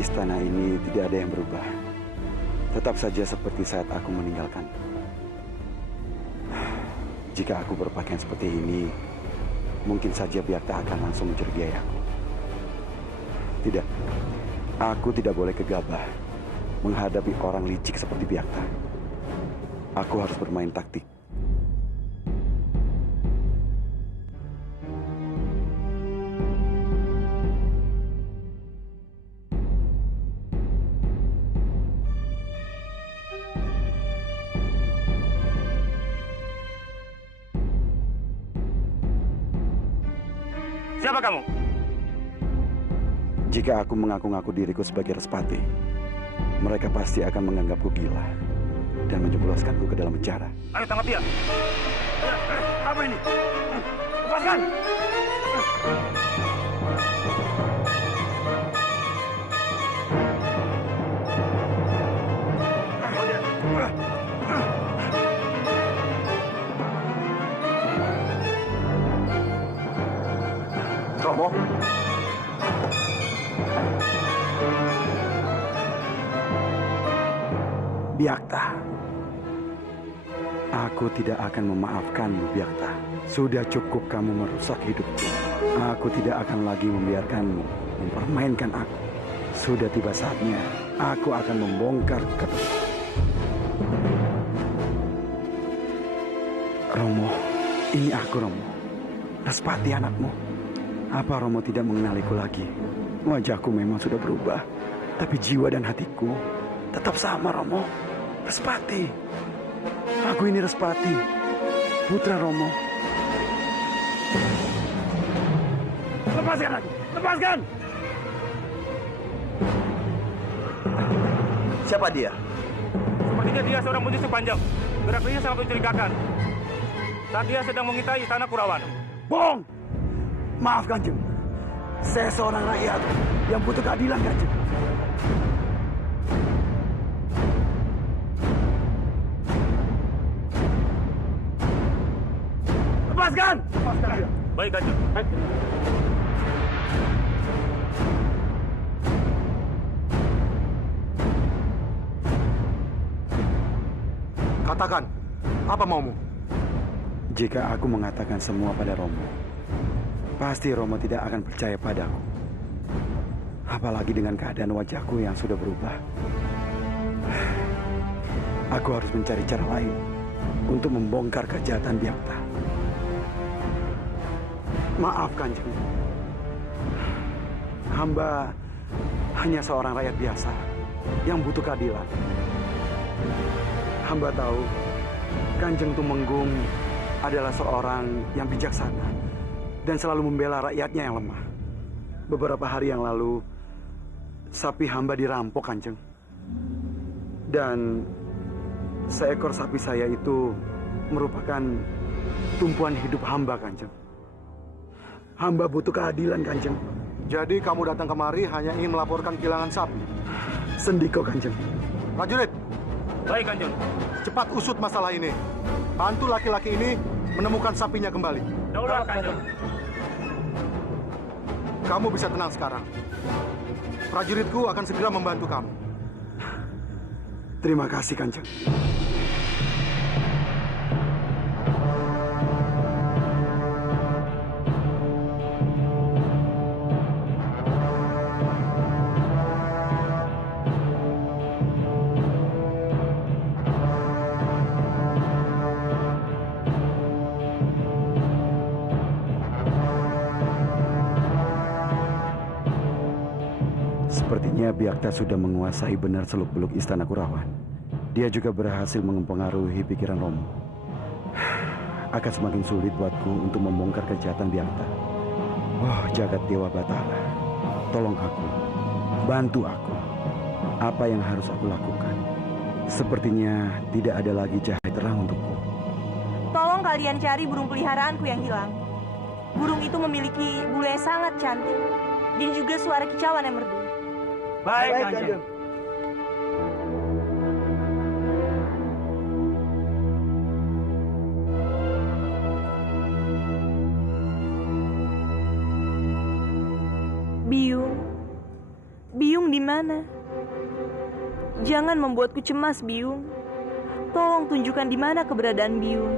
Istana ini tidak ada yang berubah. Tetap saja seperti saat aku meninggalkan. Jika aku berpakaian seperti ini, mungkin saja Biakta akan langsung mencurigai aku. Tidak, aku tidak boleh gegabah menghadapi orang licik seperti Biakta. Aku harus bermain taktik. Siapa kamu? Jika aku mengaku-ngaku diriku sebagai Respati, mereka pasti akan menganggapku gila dan menjebloskanku ke dalam penjara. Ayo tangkap dia. Apa ini? Lepaskan! Romo. Biakta. Aku tidak akan memaafkanmu, Biakta. Sudah cukup kamu merusak hidupku. Aku tidak akan lagi membiarkanmu mempermainkan aku. Sudah tiba saatnya aku akan membongkar Romo, ini aku, Romo. Respati anakmu. Apa Romo tidak mengenaliku lagi? Wajahku memang sudah berubah, tapi jiwa dan hatiku tetap sama, Romo. Respati. Aku ini Respati, putra Romo. Lepaskan aku! Lepaskan! Siapa dia? Sepertinya dia seorang penyusup panjang. Gerak-geriknya sangat mencurigakan. Saat dia sedang mengintai istana Kurawan. Bohong! Maaf, Kanjeng. Saya seorang rakyat yang butuh keadilan, Kanjeng. Lepaskan! Lepaskan dia. Baik, Kanjeng. Baik. Katakan, apa maumu? Jika aku mengatakan semua pada Romo, pasti Romo tidak akan percaya padaku. Apalagi dengan keadaan wajahku yang sudah berubah. Aku harus mencari cara lain untuk membongkar kejahatan Biakta. Maaf, Kanjeng. Hamba hanya seorang rakyat biasa yang butuh keadilan. Hamba tahu Kanjeng Tumenggung adalah seorang yang bijaksana dan selalu membela rakyatnya yang lemah. beberapa hari yang lalu sapi hamba dirampok, Kanjeng. Dan seekor sapi saya itu merupakan tumpuan hidup hamba, Kanjeng. Hamba butuh keadilan, Kanjeng. Jadi kamu datang kemari hanya ingin melaporkan kehilangan sapi? Sendiko, Kanjeng. Prajurit. Baik, Kanjeng. Cepat usut masalah ini. Bantu laki-laki ini menemukan sapinya kembali. Daulat, Kanjeng. Kamu bisa tenang sekarang. Prajuritku akan segera membantu kamu. Terima kasih, Kanjeng. Sepertinya Byakta sudah menguasai benar seluk-beluk istana Kurawan. Dia juga berhasil mempengaruhi pikiran Romo. Akan semakin sulit buatku untuk membongkar kejahatan Byakta. Oh, jagat Dewa Batara, tolong aku, bantu aku. Apa yang harus aku lakukan? Sepertinya tidak ada lagi cahaya terang untukku. Tolong kalian cari burung peliharaanku yang hilang. Burung itu memiliki bulu yang sangat cantik dan juga suara kicauan yang merdu. Baik, Kanjeng. Biung, Biung di mana? Jangan membuatku cemas, Biung. Tolong tunjukkan di mana keberadaan Biung.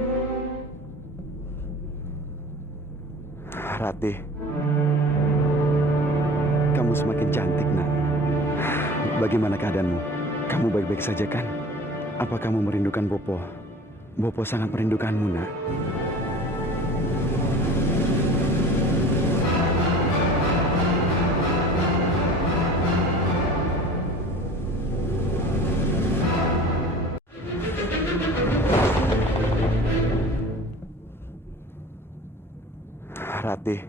Ratih, kamu semakin cantik, nak. Bagaimana keadaanmu? Kamu baik-baik saja kan? Apa kamu merindukan Bopo? Bopo sangat merindukanmu, nak. Ratih,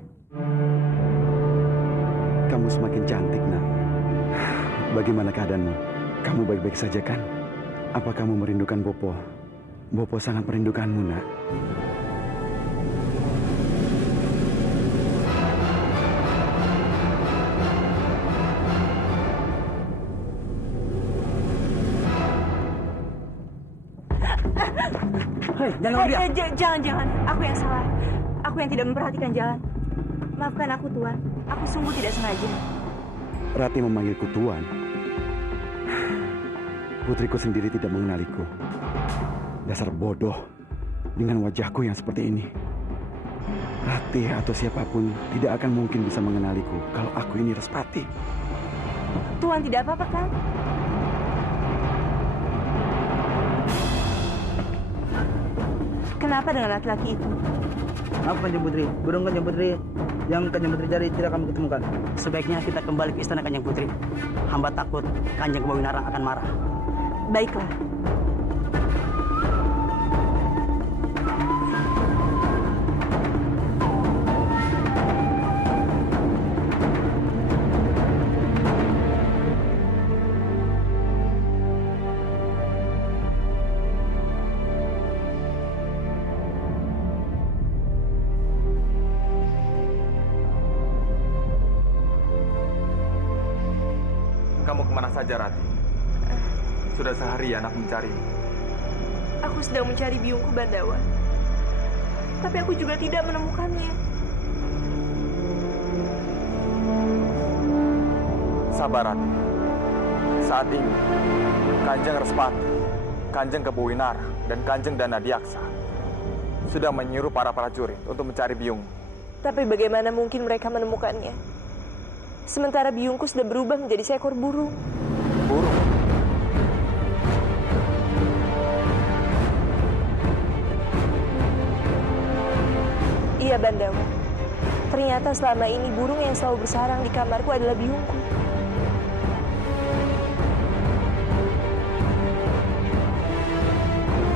kamu semakin cantik, nak. Bagaimana keadaanmu? Kamu baik-baik saja kan? Apa kamu merindukan Bopo? Bopo sangat merindukanmu, nak. Hei, jangan teriak. Jangan. Aku yang salah. Aku yang tidak memperhatikan jalan. Maafkan aku, Tuan. Aku sungguh tidak sengaja. Ratih memanggilku Tuan. Putriku sendiri tidak mengenaliku. Dasar bodoh dengan wajahku yang seperti ini. Ratih atau siapapun tidak akan mungkin bisa mengenaliku kalau aku ini Respati. Tuan tidak apa-apa kan? Kenapa dengan laki-laki itu? Maaf, Kanjeng Putri. Burung Kanjeng Putri yang Kanjeng Putri cari tidak kami ketemukan. Sebaiknya kita kembali ke istana Kanjeng Putri. Hamba takut Kanjeng Kebawinarang akan marah. Baiklah. Kamu kemana saja, Rati? Sudah seharian aku mencarimu. Aku sedang mencari biungku Bandawa. Tapi aku juga tidak menemukannya. Sabar, Rati. Saat ini, Kanjeng Respati, Kanjeng Kebawinara, dan Kanjeng Danadiaksa sudah menyuruh para prajurit untuk mencari biung. Tapi bagaimana mungkin mereka menemukannya? Sementara biungku sudah berubah menjadi seekor burung. Burung? Iya, Bandawa. Ternyata selama ini burung yang selalu bersarang di kamarku adalah biungku.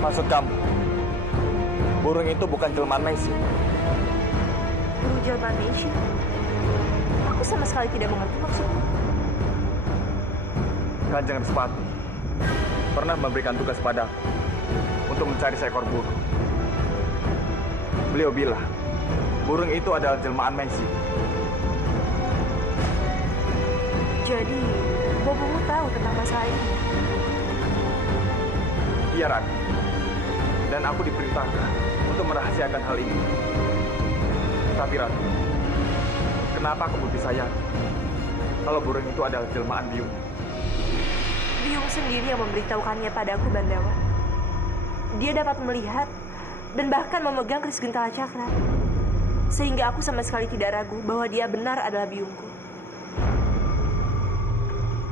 Maksud kamu, burung itu bukan jelmaan Meisi? Burung jelmaan Meisi? Aku sama sekali tidak mengerti maksudmu. Kanjeng Respati pernah memberikan tugas padaku untuk mencari seekor burung. Beliau bilang, burung itu adalah jelmaan Messi. Jadi, Bobomu tahu tentang masalah ini? Iya, Rati. Dan aku diperintahkan untuk merahasiakan hal ini. Tapi Rati, kenapa kamu bisa yakin kalau burung itu adalah jelmaan Biung? Biung sendiri yang memberitahukannya padaku, Bandawa. Dia dapat melihat dan bahkan memegang keris Gentala Cakra. Sehingga aku sama sekali tidak ragu bahwa dia benar adalah biungku.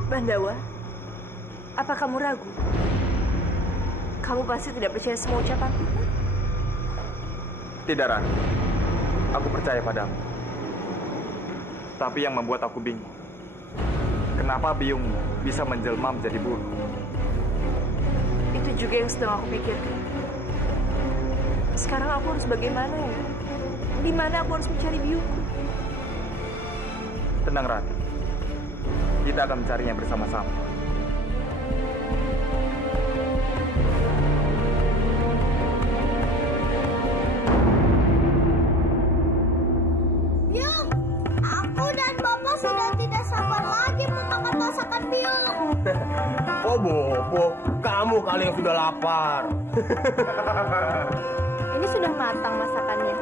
Bandawa, apa kamu ragu? Kamu pasti tidak percaya semua ucapanku, kan? Tidak, Rani. Aku percaya padamu. Tapi yang membuat aku bingung, kenapa Biung bisa menjelma menjadi burung? Itu juga yang sedang aku pikirkan. Sekarang aku harus bagaimana ya? Di mana aku harus mencari biungku? Tenang, Rani. Kita akan mencarinya bersama-sama. Biung, aku dan Bapak sudah tidak sabar lagi mau makan masakan Biung. Oh, Bobo, kamu kali yang sudah lapar. Ini sudah matang masakannya.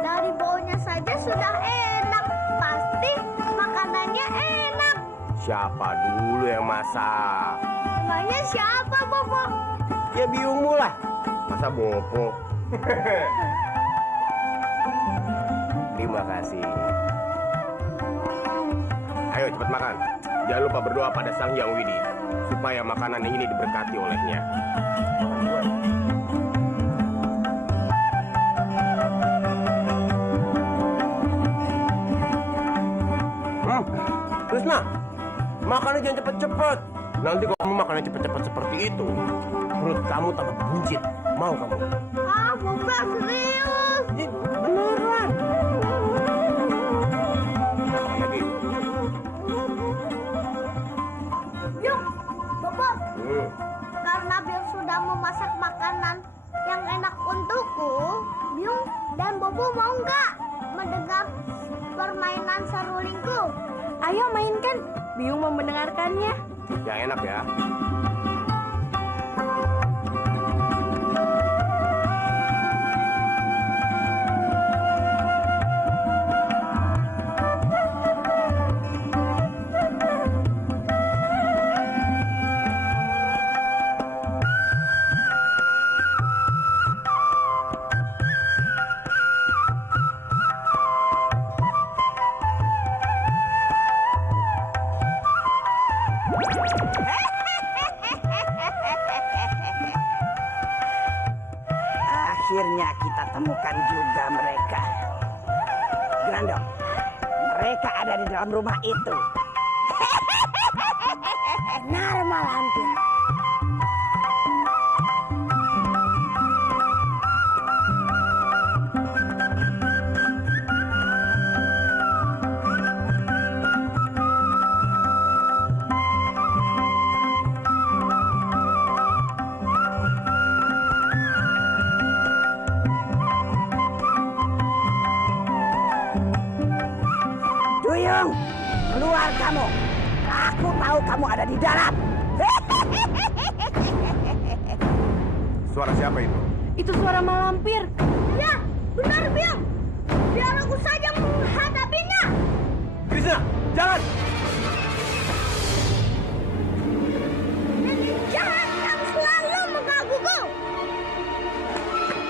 Dari baunya saja sudah enak. Pasti makanannya enak. Siapa dulu yang masak? Emangnya siapa, Bobo? Ya biungmu lah. Masa Bobo? Terima kasih. Ayo cepat makan. Jangan lupa berdoa pada Sang Hyang Widi supaya makanan ini diberkati olehnya. Krishna, makannya jangan cepet-cepet. Nanti kalau kamu makannya cepet-cepet seperti itu, perut kamu tambah buncit. Mau kamu? Ah, Bobo serius. Beneran. Lagi. Biung, Bobo. Karena Biung sudah memasak makanan yang enak untukku, Biung dan Bobo mau nggak mendengar permainan serulingku? Ayo mainkan. Biung mau mendengarkannya. Yang enak ya. Akhirnya kita temukan juga mereka. Grandong, mereka ada di dalam rumah itu. Normal hampir. Duyung, keluar kamu. Aku tahu kamu ada di dalam. Suara siapa itu? Itu suara malampir. Ya, benar Biung. Biar aku saja menghadapinya. Krishna, jangan! Nenek jahat yang selalu menggangguku.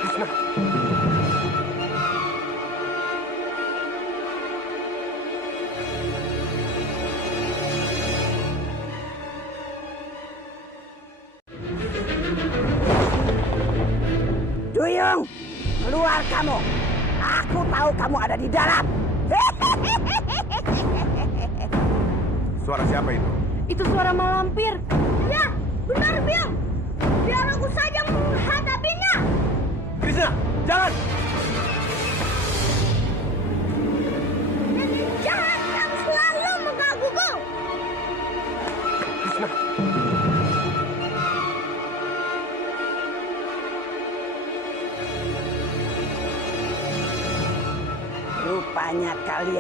Krishna. Duyung, keluar kamu. Aku tahu kamu ada di dalam. Suara siapa itu? Itu suara malampir. Ya, benar Biung. Biar aku saja menghadapinya. Krishna, jangan!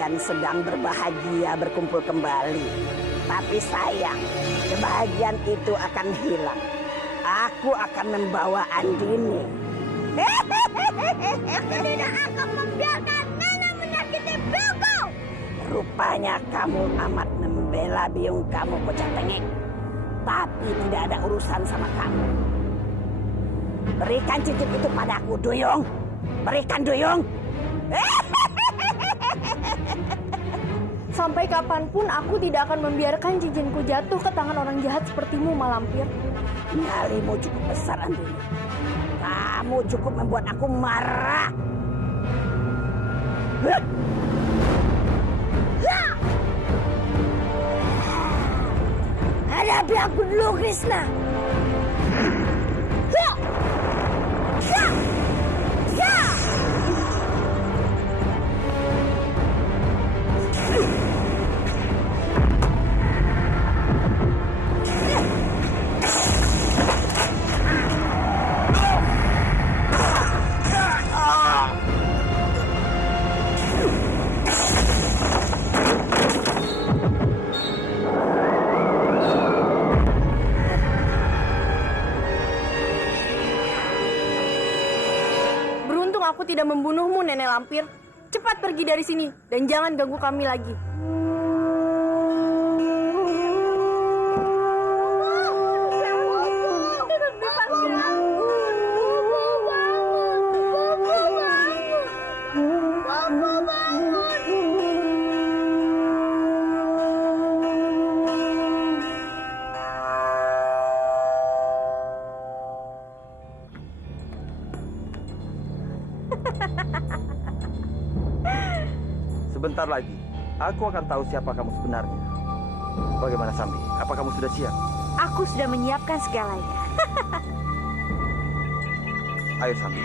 kalian sedang berbahagia berkumpul kembali. Tapi sayang, kebahagiaan itu akan hilang. Aku akan membawa Andini. Aku tidak akan membiarkan Nenek menyakiti Biungku. Rupanya kamu amat membela biung kamu, bocah tengik. Tapi tidak ada urusan sama kamu. Berikan cincin itu padaku, Duyung. Berikan, Duyung. Sampai kapanpun aku tidak akan membiarkan cincinku jatuh ke tangan orang jahat sepertimu, Malampir. Nyalimu cukup besar, Andini. Kamu cukup membuat aku marah. Hadapi aku dulu, Krishna. Aku tidak membunuhmu, Nenek Lampir. Cepat pergi dari sini dan jangan ganggu kami lagi. Sebentar lagi, aku akan tahu siapa kamu sebenarnya. Bagaimana, Sambi? Apa kamu sudah siap? Aku sudah menyiapkan segalanya. Ayo, Sambi.